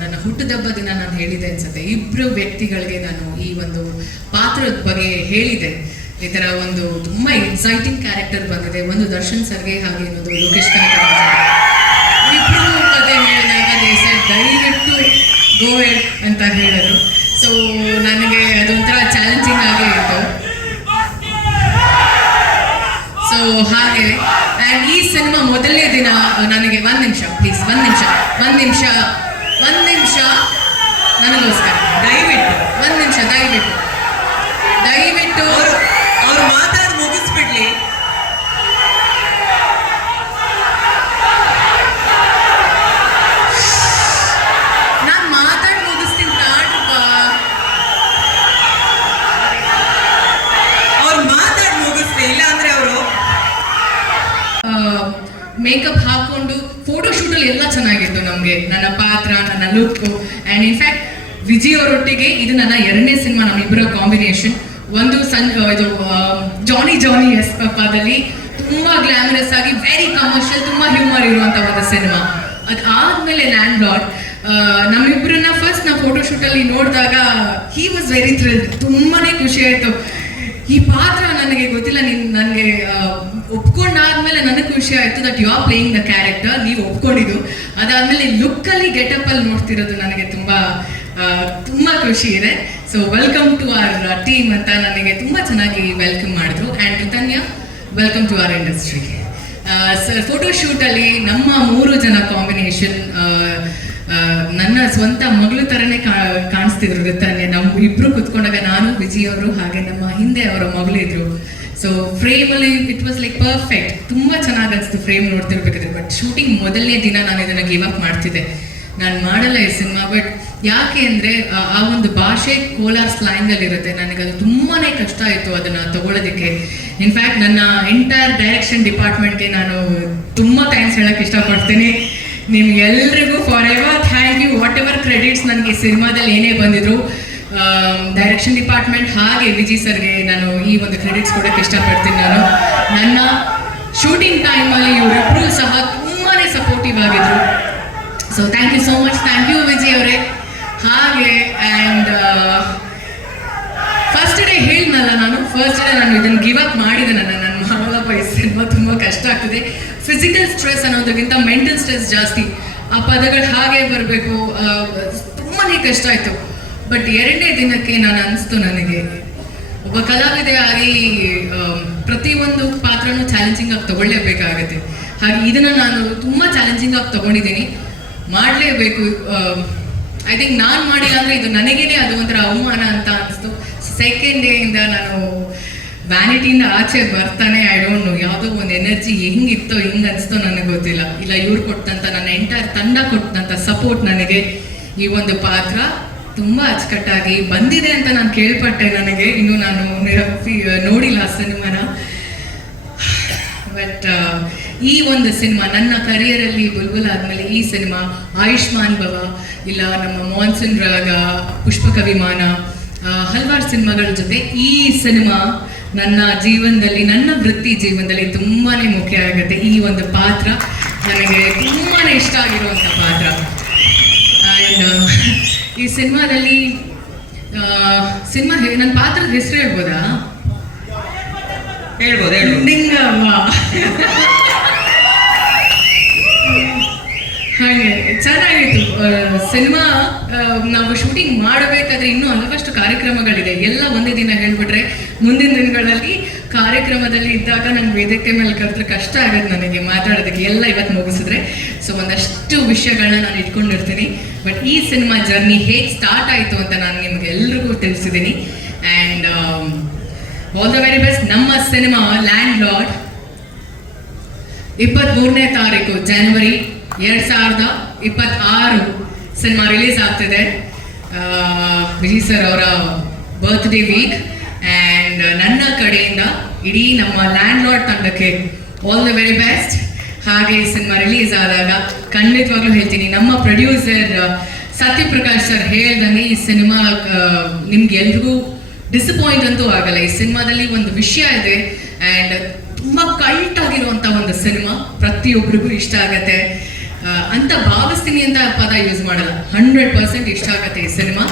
ನನ್ನ ಹುಟ್ಟುಹಬ್ಬ ದಿನ ನಾನು ಹೇಳಿದೆ ಅನ್ಸುತ್ತೆ, 2 ವ್ಯಕ್ತಿಗಳಿಗೆ ನಾನು ಈ ಒಂದು ಪಾತ್ರದ ಬಗ್ಗೆ ಹೇಳಿದೆ. ಈ ಥರ ಒಂದು ತುಂಬ ಎಕ್ಸೈಟಿಂಗ್ ಕ್ಯಾರೆಕ್ಟರ್ ಬಂದಿದೆ, ಒಂದು ದರ್ಶನ್ ಸರ್ಗೆ, ಹಾಗೆ ಇನ್ನೊಂದು ಲೋಕೇಶ್ ಕನಕರಾಜ್. ಇಬ್ಬರು ಕತೆ ಹೇಳಿದಾಗ ದಯವಿಟ್ಟು ಗೋ ಹೆಡ್ ಅಂತ ಹೇಳಿದ್ರು. ಸೊ ನನಗೆ ಅದೊಂಥರ ಚಾಲೆಂಜಿಂಗ್ ಆಗೇ ಇತ್ತು. ಸೊ ಹಾಗೆ ಆ್ಯಂಡ್ ಈ ಸಿನಿಮಾ ಮೊದಲನೇ ದಿನ ನನಗೆ ಒಂದು ನಿಮಿಷ ಪ್ಲೀಸ್, ಒಂದು ನಿಮಿಷ ನನಗೋಸ್ಕರ ದಯವಿಟ್ಟು ಒಂದು ನಿಮಿಷ ದಯವಿಟ್ಟು ಅವ್ರು ಮಾತಾಡಿ ಮುಗಿಸ್ಬಿಡ್ಲಿ. ನಾನು ಮಾತಾಡಿ ಮುಗಿಸ್ತೀನಿ ತಾಡ್ರಪ್ಪ. ಅವ್ರು ಮಾತಾಡಿ ಮುಗಿಸ್ಲಿ, ಇಲ್ಲ ಅಂದ್ರೆ ಅವರು ಮೇಕಪ್ ಹಾಕೊಂಡು ಫೋಟೋ ಶೂಟಲ್ಲಿ ಎಲ್ಲ ಚೆನ್ನಾಗಿತ್ತು ನಮಗೆ, ನನ್ನ ಪಾತ್ರ, ನನ್ನ ಲುಕ್. ಆ್ಯಂಡ್ ಇನ್ಫ್ಯಾಕ್ಟ್ ವಿಜಯ್ ಅವರೊಟ್ಟಿಗೆ ಇದು ನನ್ನ 2ನೇ ಸಿನಿಮಾ, ನಮ್ಮಿಬ್ಬರ ಕಾಂಬಿನೇಷನ್. ಒಂದು ಇದು ಜಾನಿ ಎಸ್ ಪಪ್ಪಾದಲ್ಲಿ ತುಂಬ ಗ್ಲಾಮರಸ್ ಆಗಿ ವೆರಿ ಕಮರ್ಷಿಯಲ್, ತುಂಬ ಹ್ಯೂಮರ್ ಇರುವಂಥ ಒಂದು ಸಿನಿಮಾ. ಅದಾದಮೇಲೆ ಲ್ಯಾಂಡ್ ಲಾರ್ಡ್ ನಮ್ಮಿಬ್ಬರನ್ನ ಫಸ್ಟ್ ನಾವು ಫೋಟೋ ಶೂಟಲ್ಲಿ ನೋಡಿದಾಗ ಹಿ ವಾಸ್ ವೆರಿ ಥ್ರಿಲ್ಡ್, ತುಂಬಾ ಖುಷಿ ಆಯಿತು. ಈ ಪಾತ್ರ ನನಗೆ ಗೊತ್ತಿಲ್ಲ, ನನಗೆ ಒಪ್ಕೊಂಡಾದ್ಮೇಲೆ ನನಗೆ ಖುಷಿ ಆಯಿತು that you are playing the character, ನೀವು ಒಪ್ಕೊಂಡಿದ್ದು. ಅದಾದಮೇಲೆ ಲುಕ್ಕಲ್ಲಿ ಗೆಟಪ್ಪಲ್ಲಿ ನೋಡ್ತಿರೋದು ನನಗೆ ತುಂಬ ಖುಷಿ ಇದೆ. So welcome to our team ಅಂತ ನನಗೆ ತುಂಬ ಚೆನ್ನಾಗಿ ವೆಲ್ಕಮ್ ಮಾಡಿದ್ರು. And Ritanya, welcome to our industry. Sir photo ಶೂಟಲ್ಲಿ ನಮ್ಮ 3 ಜನ ಕಾಂಬಿನೇಷನ್ ನನ್ನ ಸ್ವಂತ ಮಗಳು ಥರನೇ ಕಾಣಿಸ್ತಿದ್ರು ರಿತನ್ಯ. ನಾವು ಇಬ್ಬರು ಕುತ್ಕೊಂಡಾಗ ನಾನು, ವಿಜಯ್ ಅವರು, ಹಾಗೆ ನಮ್ಮ ಹಿಂದೆ ಅವರ ಮಗಳಿದ್ರು. ಸೊ ಫ್ರೇಮಲ್ಲಿ ಇಟ್ ವಾಸ್ ಲೈಕ್ ಪರ್ಫೆಕ್ಟ್, ತುಂಬ ಚೆನ್ನಾಗಿ ಅನಿಸ್ತು ಫ್ರೇಮ್ ನೋಡ್ತಿರ್ಬೇಕಾದ್ರೆ. ಬಟ್ ಶೂಟಿಂಗ್ ಮೊದಲನೇ ದಿನ ನಾನು ಇದನ್ನು ಗಿವ್ ಅಪ್ ಮಾಡ್ತಿದ್ದೆ, ನಾನು ಮಾಡಲ್ಲ ಈ ಸಿನಿಮಾ. ಬಟ್ ಯಾಕೆ ಅಂದರೆ ಆ ಒಂದು ಭಾಷೆ ಕೋಲಾರ್ ಸ್ಲ್ಯಾಂಗಲ್ಲಿ ಇರುತ್ತೆ, ನನಗದು ತುಂಬಾ ಕಷ್ಟ ಆಯಿತು ಅದನ್ನು ತಗೊಳ್ಳೋದಕ್ಕೆ. ಇನ್ಫ್ಯಾಕ್ಟ್ ನನ್ನ ಎಂಟೈರ್ ಡೈರೆಕ್ಷನ್ ಡಿಪಾರ್ಟ್ಮೆಂಟ್ಗೆ ನಾನು ತುಂಬ ಥ್ಯಾಂಕ್ಸ್ ಹೇಳೋಕ್ಕೆ ಇಷ್ಟಪಡ್ತೀನಿ. ನಿಮ್ಗೆಲ್ರಿಗೂ forever thank you. Whatever credits ನನಗೆ ಸಿನಿಮಾದಲ್ಲಿ ಏನೇ ಬಂದಿದ್ರು, ಡೈರೆಕ್ಷನ್ ಡಿಪಾರ್ಟ್ಮೆಂಟ್ ಹಾಗೆ ವಿಜಯ್ ಸರ್ಗೆ ನಾನು ಈ ಒಂದು ಕ್ರೆಡಿಟ್ಸ್ ಕೊಡೋಕ್ಕೆ ಇಷ್ಟಪಡ್ತೀನಿ. ನನ್ನ ಶೂಟಿಂಗ್ ಟೈಮಲ್ಲಿ ಇವರಿಬ್ಬರು ಸಹ ತುಂಬಾ ಸಪೋರ್ಟಿವ್ ಆಗಿದ್ರು. So thank you so much, thank you Vijay ಅವರೇ. ಹಾಗೆ ಆ್ಯಂಡ್ ಫಸ್ಟ್ ಡೇ ಹೇಳಿದ್ನಲ್ಲ ನಾನು ಇದನ್ನು ಗಿವ್ ಅಪ್ ಮಾಡಿದೆ. ನನ್ನ ಮಾಡಲ್ಲಪ್ಪ ಈ ಸಿನಿಮಾ ತುಂಬ ಕಷ್ಟ ಆಗ್ತದೆ. ಫಿಸಿಕಲ್ ಸ್ಟ್ರೆಸ್ ಅನ್ನೋದಕ್ಕಿಂತ ಮೆಂಟಲ್ ಸ್ಟ್ರೆಸ್ ಜಾಸ್ತಿ. ಆ ಪದಗಳು ಹಾಗೆ ಬರಬೇಕು, ತುಂಬಾ ಕಷ್ಟ ಆಯಿತು. ಬಟ್ 2ನೇ ದಿನಕ್ಕೆ ಅನಿಸ್ತು ನನಗೆ ಒಬ್ಬ ಕಲಾವಿದೆಯಾಗಿ ಪ್ರತಿಯೊಂದು ಪಾತ್ರನೂ ಚಾಲೆಂಜಿಂಗ್ ಆಗಿ ತಗೊಳ್ಳೇಬೇಕಾಗುತ್ತೆ. ಹಾಗೆ ಇದನ್ನು ನಾನು ತುಂಬ ಚಾಲೆಂಜಿಂಗ್ ಆಗಿ ತಗೊಂಡಿದ್ದೀನಿ, ಮಾಡಲೇಬೇಕು. ಐ ಥಿಂಕ್ ನಾನು ಮಾಡಿಲ್ಲ ಅಂದರೆ ಇದು ನನಗೇನೆ ಅದು ಒಂಥರ ಅವಮಾನ ಅಂತ ಅನಿಸ್ತು. ಸೆಕೆಂಡ್ ಡೇಯಿಂದ ನಾನು ವ್ಯಾನಿಟಿಯಿಂದ ಆಚೆ ಬರ್ತಾನೆ, ಐ ಡೋಂಟ್ ನೋ, ಯಾವುದೋ ಒಂದು ಎನರ್ಜಿ ಹೆಂಗಿತ್ತೋ ಹೆಂಗೆ ಅನಿಸ್ತೋ ನನಗೆ ಗೊತ್ತಿಲ್ಲ. ಇಲ್ಲ ಇವ್ರು ಕೊಟ್ಟಂಥ ನನ್ನ ಎಂಟೈರ್ ತಂಡ ಕೊಟ್ಟಂಥ ಸಪೋರ್ಟ್ ನನಗೆ ಈ ಒಂದು ಪಾತ್ರ ತುಂಬಾ ಅಚ್ಚುಕಟ್ಟಾಗಿ ಬಂದಿದೆ ಅಂತ ನಾನು ಕೇಳ್ಪಟ್ಟೆ. ನನಗೆ ಇನ್ನು ನಾನು ನೋಡಿಲ್ಲ ಆ ಸಿನಿಮಾನ. ಬಟ್ ಈ ಒಂದು ಸಿನಿಮಾ ನನ್ನ ಕರಿಯರಲ್ಲಿ ಬುಲ್ಬುಲ್ ಆದಮೇಲೆ ಈ ಸಿನಿಮಾ, ಆಯುಷ್ಮಾನ್ ಭವ, ಇಲ್ಲ ನಮ್ಮ ಮಾನ್ಸೂನ್ ರಾಗ, ಪುಷ್ಪಕ ವಿಮಾನ, ಹಲವಾರು ಸಿನಿಮಾಗಳ ಜೊತೆ ಈ ಸಿನಿಮಾ ನನ್ನ ಜೀವನದಲ್ಲಿ, ನನ್ನ ವೃತ್ತಿ ಜೀವನದಲ್ಲಿ ತುಂಬಾನೇ ಮುಖ್ಯ ಆಗುತ್ತೆ. ಈ ಒಂದು ಪಾತ್ರ ನನಗೆ ತುಂಬಾನೇ ಇಷ್ಟ ಆಗಿರುವಂಥ ಪಾತ್ರ. ಆ್ಯಂಡ್ ಈ ಸಿನಿಮಾದಲ್ಲಿ ನನ್ನ ಪಾತ್ರದ ಹೆಸರು ಹೇಳ್ಬೋದಾ? ಹೇಳ್ಬೋದು. ನಿಂಗವ್ವ. ಹಾಗೆ ಚೆನ್ನಾಗಿತ್ತು ಸಿನಿಮಾ. ನಾವು ಶೂಟಿಂಗ್ ಮಾಡಬೇಕಾದ್ರೆ ಇನ್ನೂ ಹಲವಷ್ಟು ಕಾರ್ಯಕ್ರಮಗಳಿದೆ. ಎಲ್ಲ ಒಂದೇ ದಿನ ಹೇಳ್ಬಿಟ್ರೆ ಮುಂದಿನ ದಿನಗಳಲ್ಲಿ ಕಾರ್ಯಕ್ರಮದಲ್ಲಿ ಇದ್ದಾಗ ನಂಗೆ ವೇದಿಕೆ ಮೇಲೆ ಕರೆದ್ರೆ ಕಷ್ಟ ಆಗುತ್ತೆ ನನಗೆ ಮಾತಾಡೋದಕ್ಕೆ. ಎಲ್ಲ ಇವತ್ತು ಮುಗಿಸಿದ್ರೆ ಸೊ ಒಂದಷ್ಟು ವಿಷಯಗಳನ್ನ ನಾನು ಇಟ್ಕೊಂಡಿರ್ತೀನಿ. ಬಟ್ ಈ ಸಿನಿಮಾ ಜರ್ನಿ ಹೇಗೆ ಸ್ಟಾರ್ಟ್ ಆಯಿತು ಅಂತ ನಾನು ನಿಮ್ಗೆ ಎಲ್ರಿಗೂ ತಿಳಿಸಿದ್ದೀನಿ. And all the very best. ನಮ್ಮ ಸಿನಿಮಾ ಲ್ಯಾಂಡ್ ಲಾರ್ಡ್ 23ನೇ ತಾರೀಕು ಜನವರಿ 2026 ಸಿನಿಮಾ ರಿಲೀಸ್ ಆಗ್ತಿದೆ. ವಿಜಯ್ ಸರ್ ಅವರ ಬರ್ತ್ಡೇ ವೀಕ್. ಆ್ಯಂಡ್ ನನ್ನ ಕಡೆಯಿಂದ ಇಡೀ ನಮ್ಮ ಲ್ಯಾಂಡ್ ಲಾರ್ಡ್ ತಂಡಕ್ಕೆ ಆಲ್ ದ ವೆರಿ ಬೆಸ್ಟ್. ಹಾಗೆ ಈ ಸಿನಿಮಾ ರಿಲೀಸ್ ಆದಾಗ ಖಂಡಿತವಾಗ್ಲೂ ಹೇಳ್ತೀನಿ, ನಮ್ಮ ಪ್ರೊಡ್ಯೂಸರ್ ಸತ್ಯಪ್ರಕಾಶ್ ಸರ್ ಹೇಳ್ದಂಗೆ ಈ ಸಿನಿಮಾ ನಿಮ್ಗೆ ಎಲ್ರಿಗೂ ಡಿಸಪಾಯಿಂಟ್ ಅಂತೂ ಆಗಲ್ಲ. ಈ ಸಿನಿಮಾದಲ್ಲಿ ಒಂದು ವಿಷಯ ಇದೆ ಆ್ಯಂಡ್ ತುಂಬ ಕಲ್ಟ್ ಆಗಿರುವಂಥ ಒಂದು ಸಿನಿಮಾ, ಪ್ರತಿಯೊಬ್ಬರಿಗೂ ಇಷ್ಟ ಆಗತ್ತೆ ಅಂತ ಭಾವಿಸ್ತೀನಿ ಅಂತ ಪದ ಯೂಸ್ ಮಾಡಲ್ಲ. 100% ಇಷ್ಟ ಆಗತ್ತೆ ಈ ಸಿನಿಮಾ.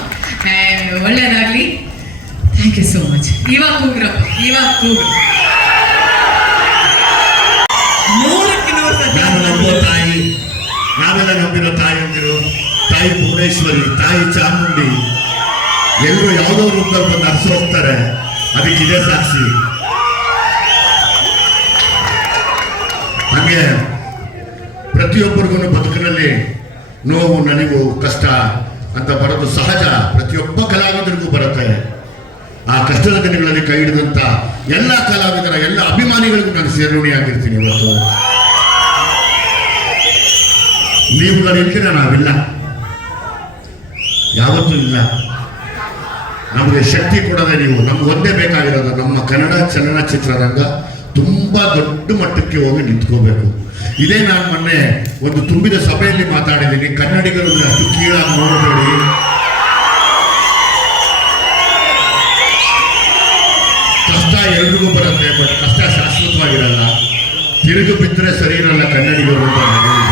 ಆ್ಯಂಡ್ ಒಳ್ಳೆಯದಾಗಲಿ. Thank you so much. ಇವಾಗ ಕೂಗ್ರಪ್ಪ, ಇವಾಗ ಕೂಗ್ರು. ನಾನು ನಂಬೋ ತಾಯಿ, ನಾವೆಲ್ಲ ನಂಬಿರೋ ತಾಯಿಯಂದಿರು, ತಾಯಿ ಭುವನೇಶ್ವರಿ, ತಾಯಿ ಚಾಮುಂಡಿ, ಎಲ್ಲರೂ ಯಾವುದೋ ರೂಪದಲ್ಲಿ ಬಂದು ಅರ್ಸಿ ಹೋಗ್ತಾರೆ. ಅದಕ್ಕೆ ಇದೇ ಸಾಕ್ಷಿ. ಹಾಗೆ ಪ್ರತಿಯೊಬ್ಬರಿಗೂ ಬದುಕಿನಲ್ಲಿ ನೋವು, ನಲಿವು, ಕಷ್ಟ ಅಂತ ಬರೋದು ಸಹಜ. ಪ್ರತಿಯೊಬ್ಬ ಕಲಾವಿದರಿಗೂ ಬರುತ್ತೆ. ಆ ಕಷ್ಟದ ದಿನಗಳಲ್ಲಿ ಕೈ ಹಿಡಿದಂತ ಎಲ್ಲ ಕಲಾವಿದರ, ಎಲ್ಲ ಅಭಿಮಾನಿಗಳಿಗೂ ನಾನು ಸೇರ್ಪಡೆಯಾಗಿರ್ತೀನಿ. ಇವತ್ತು ನೀವುಗಳಿಲ್ದಿರ ನಾವಿಲ್ಲ, ಯಾವತ್ತೂ ಇಲ್ಲ. ನಮಗೆ ಶಕ್ತಿ ಕೊಡೋದೇ ನೀವು. ನಮ್ಗೆ ಒಂದೇ ಬೇಕಾಗಿರೋದು, ನಮ್ಮ ಕನ್ನಡ ಚಲನಚಿತ್ರರಂಗ ತುಂಬಾ ದೊಡ್ಡ ಮಟ್ಟಕ್ಕೆ ಹೋಗಿ ನಿಂತ್ಕೋಬೇಕು. ಇದೇ ನಾನು ಮೊನ್ನೆ ಒಂದು ತುಂಬಿದ ಸಭೆಯಲ್ಲಿ ಮಾತಾಡಿದ್ದೀನಿ. ಕನ್ನಡಿಗರು ಅಷ್ಟು ಕೀಳಾಗಿ ನೋಡಬೇಡಿ. ಕಷ್ಟ ಎಲ್ರಿಗೂ ಬರುತ್ತೆ, ಬಟ್ ಕಷ್ಟ ಶಾಶ್ವತವಾಗಿರಲ್ಲ. ತಿರುಗು ಬಿದ್ದರೆ ಸರಿ ಇರಲ್ಲ ಕನ್ನಡಿಗರು ಅಂತ ಹೇಳಿದ್ದೀನಿ.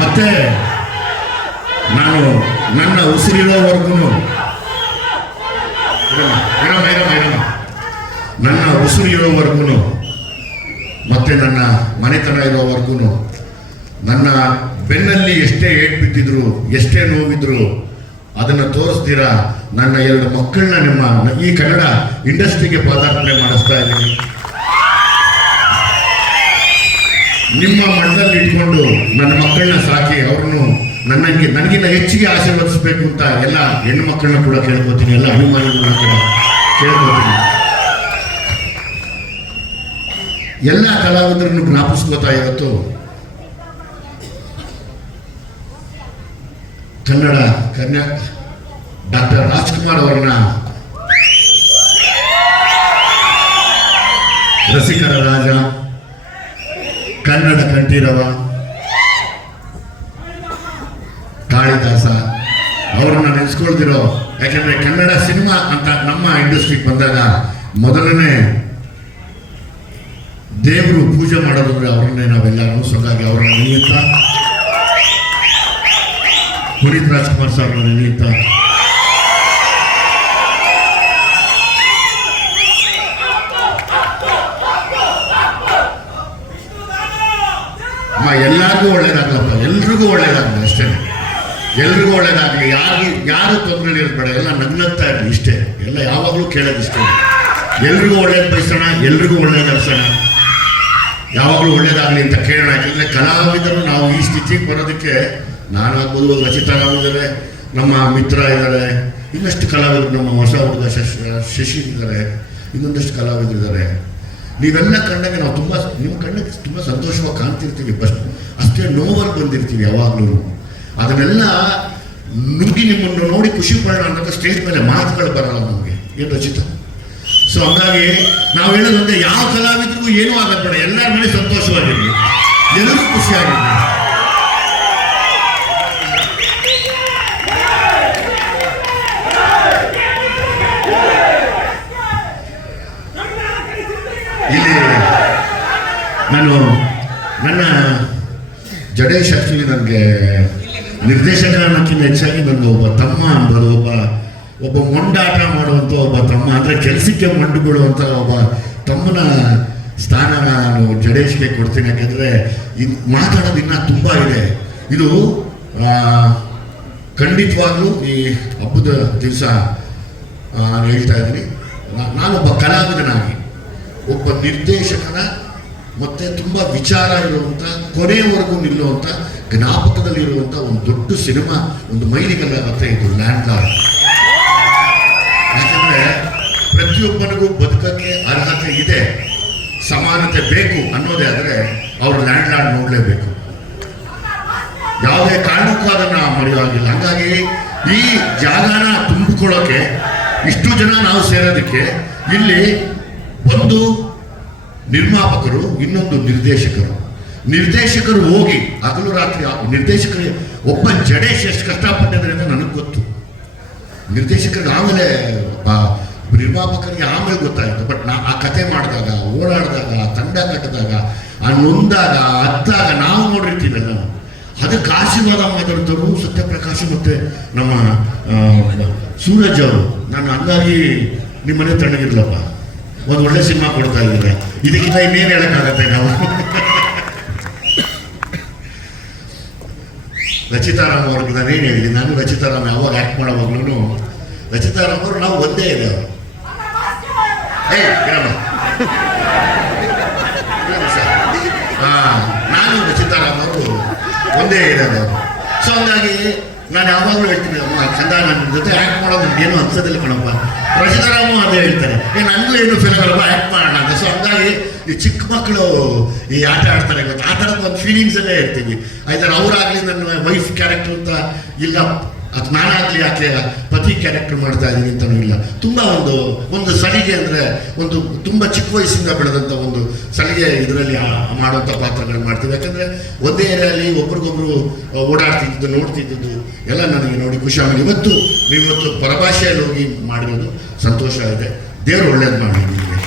ಮತ್ತೆ ನಾನು ನನ್ನ ಉಸಿರಿರೋವರೆಗೂ, ನನ್ನ ಉಸಿರಿರೋವರೆಗೂ ಮತ್ತೆ ನನ್ನ ಮನೆತನ ಇರೋವರೆಗೂ, ನನ್ನ ಬೆನ್ನಲ್ಲಿ ಎಷ್ಟೇ ಏಟ್ ಬಿದ್ದಿದ್ರು, ಎಷ್ಟೇ ನೋವಿದ್ರು ಅದನ್ನು ತೋರಿಸ್ತೀರಾ ನನ್ನ 2 ಮಕ್ಕಳನ್ನ ನಿಮ್ಮ ಈ ಕನ್ನಡ ಇಂಡಸ್ಟ್ರಿಗೆ ಪಾದಾರ್ಪಣೆ ಮಾಡಿಸ್ತಾ ಇದ್ದೀನಿ. ನಿಮ್ಮ ಮಣ್ಣಲ್ಲಿ ಇಟ್ಕೊಂಡು ನನ್ನ ಮಕ್ಕಳನ್ನ ಸಾಕಿ ಅವ್ರನ್ನು ನನಗಿನ್ನ ಹೆಚ್ಚಿಗೆ ಆಶೀರ್ವದಿಸಬೇಕು ಅಂತ ಎಲ್ಲ ಹೆಣ್ಣು ಮಕ್ಕಳನ್ನ ಕೂಡ ಕೇಳ್ಕೊತೀನಿ, ಎಲ್ಲ ಅಭಿಮಾನಿಗಳನ್ನ ಕೂಡ ಕೇಳ್ಕೊತೀನಿ. ಎಲ್ಲ ಕಲಾವಿದರನ್ನು ಜ್ಞಾಪಿಸ್ಕೋತಾ ಇವತ್ತು ಡಾಕ್ಟರ್ ರಾಜ್ಕುಮಾರ್ ಅವರನ್ನ ರಸಿಕರ ರಾಜ, ಕನ್ನಡ ಕಂಠೀರವ, ಕಾಳಿದಾಸ ಅವರನ್ನ ನೆನೆಸ್ಕೊಳ್ತಿರೋ. ಯಾಕೆಂದ್ರೆ ಕನ್ನಡ ಸಿನಿಮಾ ಅಂತ ನಮ್ಮ ಇಂಡಸ್ಟ್ರಿಗೆ ಬಂದಾಗ ಮೊದಲನೇ ದೇವರು ಪೂಜೆ ಮಾಡೋದಂದ್ರೆ ಅವರನ್ನೇ ನಾವೆಲ್ಲರೂ. ಹಾಗಾಗಿ ಅವರನ್ನ ನೆನೆಯುತ್ತಾ, ಪುನೀತ್ ರಾಜ್ಕುಮಾರ್ ಸರ್ ನೆನೆಯುತ್ತಾ, ಎಲ್ಲರಿಗೂ ಒಳ್ಳೇದಾಗ್ಲಪ್ಪ, ಎಲ್ರಿಗೂ ಒಳ್ಳೇದಾಗಲಿ ಅಷ್ಟೇ. ಎಲ್ರಿಗೂ ಒಳ್ಳೇದಾಗಲಿ. ಯಾರು ತೊಂದರೆ ಇರಬೇಡ, ಎಲ್ಲ ನಗ್ನಗ್ತಾ ಇರಲಿ ಇಷ್ಟೇ. ಎಲ್ಲ ಯಾವಾಗಲೂ ಕೇಳೋದಿಷ್ಟೇ. ಎಲ್ರಿಗೂ ಒಳ್ಳೇದು ಬಯಸೋಣ, ಎಲ್ರಿಗೂ ಒಳ್ಳೇದರ್ಸೋಣ, ಯಾವಾಗಲೂ ಒಳ್ಳೇದಾಗಲಿ ಅಂತ ಕೇಳೋಣ. ಯಾಕೆಂದರೆ ಕಲಾವಿದರು ನಾವು ಈ ಸ್ಥಿತಿಗೆ ಬರೋದಕ್ಕೆ ನಾನಾಗ್ಬೋದು, ರಚಿತಾ ಇದ್ದಾರೆ, ನಮ್ಮ ಮಿತ್ರ ಇದ್ದಾರೆ, ಇನ್ನಷ್ಟು ಕಲಾವಿದರು, ನಮ್ಮ ಹೊಸ ಹುಡುಗ ಶಶಿ ಇದ್ದಾರೆ, ಇನ್ನೊಂದಷ್ಟು ಕಲಾವಿದರು ಇದ್ದಾರೆ. ನೀವೆಲ್ಲ ಕಂಡಾಗ ನಾವು ತುಂಬ ನಿಮ್ಮ ಕಣ್ಣಿಗೆ ತುಂಬ ಸಂತೋಷವಾಗಿ ಕಾಣ್ತಿರ್ತೀವಿ, ಬಸ್ ಅಷ್ಟೇ ನೋವಲ್ಲಿ ಬಂದಿರ್ತೀವಿ ಯಾವಾಗಲೂ. ಅದನ್ನೆಲ್ಲ ನುಗ್ಗಿ ನಿಮ್ಮನ್ನು ನೋಡಿ ಖುಷಿ ಪಡೋಣ ಅನ್ನೋದು ಸ್ಟೇಜ್ ಮೇಲೆ ಮಾತುಗಳು ಬರಲ್ಲ ನಮಗೆ, ಏನು ರಚಿತ. ಸೊ ಹಂಗಾಗಿ ನಾವು ಹೇಳೋದಂದ್ರೆ ಯಾವ ಕಲಾವಿದ್ರಿಗೂ ಏನೂ ಆಗಬೇಡ, ಎಲ್ಲರ ಮನೆ ಸಂತೋಷವಾಗಿರಲಿ, ಎಲ್ಲರೂ ಖುಷಿಯಾಗಿರಲಿ. ಇಲ್ಲಿ ನಾನು ನನ್ನ ಜಡೇಶ್ ಆ್ಯಕ್ಚುಲಿ ನನಗೆ ನಿರ್ದೇಶಕ ಅನ್ನೋಕ್ಕಿಂತ ಹೆಚ್ಚಾಗಿ ನನಗೆ ಒಬ್ಬ ತಮ್ಮ ಅಂಬೋದು, ಒಬ್ಬ ಮೊಂಡಾಟ ಮಾಡುವಂಥ ಒಬ್ಬ ತಮ್ಮ, ಅಂದರೆ ಕೆಲಸಕ್ಕೆ ಮೊಂಡುಗಳು ಅಂತ ಒಬ್ಬ ತಮ್ಮನ ಸ್ಥಾನ ನಾನು ಜಡೇಶ್ಗೆ ಕೊಡ್ತೀನಿ. ಯಾಕೆಂದರೆ ಇದು ಮಾತಾಡೋದು ಇನ್ನೂ ತುಂಬ ಇದೆ. ಇದು ಖಂಡಿತವಾಗ್ಲೂ ಈ ಹಬ್ಬದ ದಿವಸ ನಾನು ಹೇಳ್ತಾ ಇದ್ದೀನಿ, ನಾನೊಬ್ಬ ಕಲಾವಿದನಾಗಿ ಒಬ್ಬ ನಿರ್ದೇಶಕನ ಮತ್ತು ತುಂಬ ವಿಚಾರ ಇರುವಂಥ, ಕೊನೆಯವರೆಗೂ ನಿಲ್ಲುವಂಥ, ಜ್ಞಾಪಕದಲ್ಲಿರುವಂಥ ಒಂದು ದೊಡ್ಡ ಸಿನಿಮಾ, ಒಂದು ಮೈಲಿಗಲ್ಲಾಗುತ್ತೆ ಇದು ಲ್ಯಾಂಡ್ ಲಾರ್ಡ್. ಯಾಕಂದರೆ ಪ್ರತಿಯೊಬ್ಬನಿಗೂ ಬದುಕಕ್ಕೆ ಅರ್ಹತೆ ಇದೆ, ಸಮಾನತೆ ಬೇಕು ಅನ್ನೋದೇ ಆದರೆ ಅವರು ಲ್ಯಾಂಡ್ ಲಾರ್ಡ್ ನೋಡಲೇಬೇಕು. ಯಾವುದೇ ಕಾರಣಕ್ಕೂ ಅದನ್ನು ಮರೆಯುವಾಗಿಲ್ಲ. ಹಾಗಾಗಿ ಈ ಜಾಗನ ತುಂಬಿಕೊಳ್ಳೋಕ್ಕೆ ಇಷ್ಟು ಜನ ನಾವು ಸೇರೋದಕ್ಕೆ ಇಲ್ಲಿ ಒಂದು ನಿರ್ಮಾಪಕರು, ಇನ್ನೊಂದು ನಿರ್ದೇಶಕರು ಹೋಗಿ ಹಗಲು ರಾತ್ರಿ ನಿರ್ದೇಶಕರು ಒಬ್ಬ ಜಡೇಶ್ ಎಷ್ಟು ಕಷ್ಟಪಟ್ಟಿದ್ರೆ ಅಂತ ನನಗೆ ಗೊತ್ತು. ನಿರ್ದೇಶಕರಿಗೆ ಆಮೇಲೆ ನಿರ್ಮಾಪಕರಿಗೆ ಆಮೇಲೆ ಗೊತ್ತಾಯಿತು. ಬಟ್ ಆ ಕತೆ ಮಾಡಿದಾಗ, ಓಡಾಡಿದಾಗ, ತಂಡ ಕಟ್ಟಿದಾಗ, ಆ ನೊಂದಾಗ, ಹತ್ತಾಗ ನಾವು ನೋಡಿರ್ತೀವಲ್ಲ, ಅದಕ್ಕೆ ಆಶೀರ್ವಾದ ಮಾತಾಡ್ತವರು ಸತ್ಯಪ್ರಕಾಶ್ ಮತ್ತು ನಮ್ಮ ಸೂರಜ್ ಅವರು. ನಾನು ಹಂಗಾಗಿ ನಿಮ್ಮನೆ ತಣ್ಣಗಿರ್ಲಪ್ಪ, ಒಂದು ಒಳ್ಳೆ ಸಿನಿಮಾ ಕೊಡ್ತಾ ಇದ್ದಾರೆ, ಇದಕ್ಕಿಂತ ಇನ್ನೇನು ಹೇಳೋಕ್ಕಾಗತ್ತೆ ನಾವು. ರಚಿತಾರಾಮ್ ಅವ್ರಿಗೆ ನಾನೇನು ಹೇಳಿದ್ದೀನಿ, ನಾನು ರಚಿತಾರಾಮ್ ಯಾವಾಗ ಆ್ಯಕ್ಟ್ ಮಾಡೋವಾಗ್ಲೂ ರಚಿತಾರಾಮ್ ಅವರು ನಾವು ಒಂದೇ ಇದೆ. ಅವರು ನಾನು ರಚಿತಾರಾಮ್ ಅವರು ಒಂದೇ ಇರೋದು. ಸೊ ಹಂಗಾಗಿ ನಾನು ಯಾವಾಗಲೂ ಹೇಳ್ತೀನಿ, ಅಮ್ಮ ಚಂದ ನನ್ನ ಜೊತೆ ಆ್ಯಕ್ಟ್ ಮಾಡೋದು ನನಗೇನು ಅನ್ಸೋದಿಲ್ಲ ಕಣಪ್ಪ. ರಚಿತಾರಾಮು ಅದೇ ಹೇಳ್ತಾರೆ, ನನಗೂ ಏನು ಫೀಲ್ ಆಗಲ್ಲಪ್ಪ, ಆ್ಯಕ್ಟ್ ಮಾಡೋಣ ಅಂತ. ಸೊ ಹಂಗಾಗಿ ಈ ಚಿಕ್ಕ ಮಕ್ಕಳು ಈ ಆಟ ಆಡ್ತಾರೆ ಗೊತ್ತಾ, ಆ ಥರದ ಒಂದು ಫೀಲಿಂಗ್ಸಲ್ಲೇ ಇರ್ತೀವಿ. ಆಯ್ತಾರೆ ಅವರಾಗಲಿ ನನ್ನ ವೈಫ್ ಕ್ಯಾರೆಕ್ಟರ್ ಅಂತ ಇಲ್ಲ, ಅದು ನಾನಾಗಲಿ ಆಕೆ ಪತಿ ಕ್ಯಾರೆಕ್ಟರ್ ಮಾಡ್ತಾ ಇದ್ದೀನಿ ಅಂತಲೂ ಇಲ್ಲ. ತುಂಬ ಒಂದು ಸಲಿಗೆ ಅಂದರೆ ಒಂದು ತುಂಬ ಚಿಕ್ಕ ವಯಸ್ಸಿಂದ ಬೆಳೆದಂಥ ಒಂದು ಸಲಿಗೆ ಇದರಲ್ಲಿ ಮಾಡುವಂಥ ಪಾತ್ರಗಳು ಮಾಡ್ತೀವಿ. ಯಾಕಂದರೆ ಒಂದೇ ಏರಿಯಲ್ಲಿ ಒಬ್ರಿಗೊಬ್ರು ಓಡಾಡ್ತಿದ್ದು ನೋಡ್ತಿದ್ದು ಎಲ್ಲ ನನಗೆ ನೋಡಿ ಖುಷಿ ಆಮೇಲೆ ನೀವಿವತ್ತು ಪರಭಾಷೆಯಲ್ಲಿ ಹೋಗಿ ಮಾಡಿರೋದು ಸಂತೋಷ ಇದೆ. ದೇವರು ಒಳ್ಳೇದು ಮಾಡಿ ನಿಮಗೆ.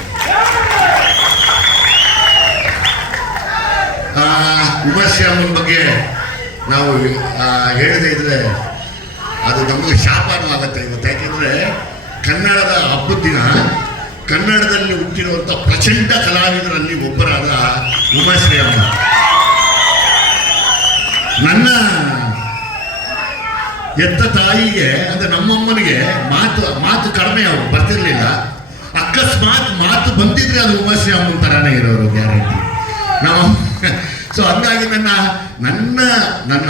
ಉಮಾಶ್ಯಾಮನ ಬಗ್ಗೆ ನಾವು ಹೇಳದೇ ಇದ್ರೆ ಅದು ನಮಗೆ ಶಾಪನೂ ಆಗುತ್ತೆ ಇವತ್ತು. ಯಾಕೆಂದರೆ ಕನ್ನಡದ ಹಬ್ಬದ ದಿನ ಕನ್ನಡದಲ್ಲಿ ಹುಟ್ಟಿರುವಂಥ ಪ್ರಚಂಡ ಕಲಾವಿದರಲ್ಲಿ ಒಬ್ಬರಾದ ಉಮಾಶ್ರೀ ಅಮ್ಮ. ನನ್ನ ಎತ್ತ ತಾಯಿಗೆ ಅಂದರೆ ನಮ್ಮಮ್ಮನಿಗೆ ಮಾತು ಕಡಿಮೆ ಅವರು ಬರ್ತಿರ್ಲಿಲ್ಲ. ಅಕಸ್ಮಾತ್ ಮಾತು ಬಂದಿದ್ರೆ ಅದು ಉಮಾಶ್ರೀ ಅಮ್ಮನ ಥರನೇ ಇರೋರು ಗ್ಯಾರಂಟಿ ನಾವು. ಸೊ ಹಂಗಾಗಿ ನನ್ನ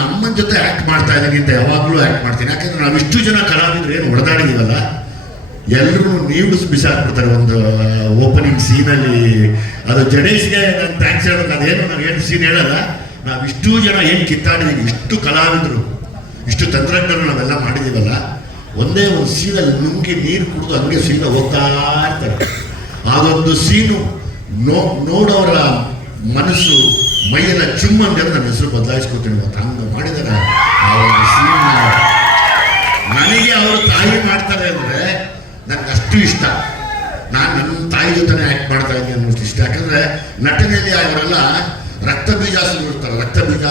ಅಮ್ಮನ ಜೊತೆ ಆ್ಯಕ್ಟ್ ಮಾಡ್ತಾ ಇದ್ದೀನಿ ಅಂತ ಯಾವಾಗಲೂ ಆ್ಯಕ್ಟ್ ಮಾಡ್ತೀನಿ. ಯಾಕೆಂದರೆ ನಾವು ಇಷ್ಟು ಜನ ಕಲಾವಿದರು ಏನು ಹೊಡೆದಾಡಿದೀವಲ್ಲ, ಎಲ್ಲರೂ ನೀವು ಬಿಸಾಕ್ಬಿಡ್ತಾರೆ ಒಂದು ಓಪನಿಂಗ್ ಸೀನಲ್ಲಿ. ಅದು ಜಡೇಶ್ಗೆ ನಾನು ಥ್ಯಾಂಕ್ಸ್ ಹೇಳೋದು, ಅದೇನು ನಾನು ಏನು ಸೀನ್ ಹೇಳಲ್ಲ. ನಾವು ಇಷ್ಟು ಜನ ಏನು ಕಿತ್ತಾಡಿದೀವಿ, ಇಷ್ಟು ಕಲಾವಿದರು, ಇಷ್ಟು ತಂತ್ರಜ್ಞರು ನಾವೆಲ್ಲ ಮಾಡಿದ್ದೀವಲ್ಲ, ಒಂದೇ ಒಂದು ಸೀನಲ್ಲಿ ನುಂಗಿ ನೀರು ಕುಡಿದು ಹಂಗೆ ಸೀನ ಹೋಗ್ತಾ ಇರ್ತಾರೆ. ಅದೊಂದು ಸೀನು ನೋಡೋರ ಮನಸ್ಸು ಮೈಯೆಲ್ಲ ಚುಮ್ಮಂದ್ರೆ ನನ್ನ ಹೆಸರು ಬದಲಾಯಿಸ್ಕೊತೀನಿ. ಮತ್ತು ಹಂಗೆ ಮಾಡಿದಾರೆ ಆ ಒಂದು ಸೀನ್. ನನಗೆ ಅವರು ತಾಯಿ ಮಾಡ್ತಾರೆ ಅಂದರೆ ನನಗೆ ಅಷ್ಟು ಇಷ್ಟ. ನಾನು ನನ್ನ ತಾಯಿ ಜೊತೆನೇ ಆ್ಯಕ್ಟ್ ಮಾಡ್ತಾ ಇದ್ದೀನಿ ಅನ್ನೋಷ್ಟು ಇಷ್ಟ. ಯಾಕಂದರೆ ನಟನೆಯಲ್ಲಿ ಅವರೆಲ್ಲ ರಕ್ತ ಬೀಜ ಸುರಿರ್ತಾರೆ. ರಕ್ತ ಬೀಜ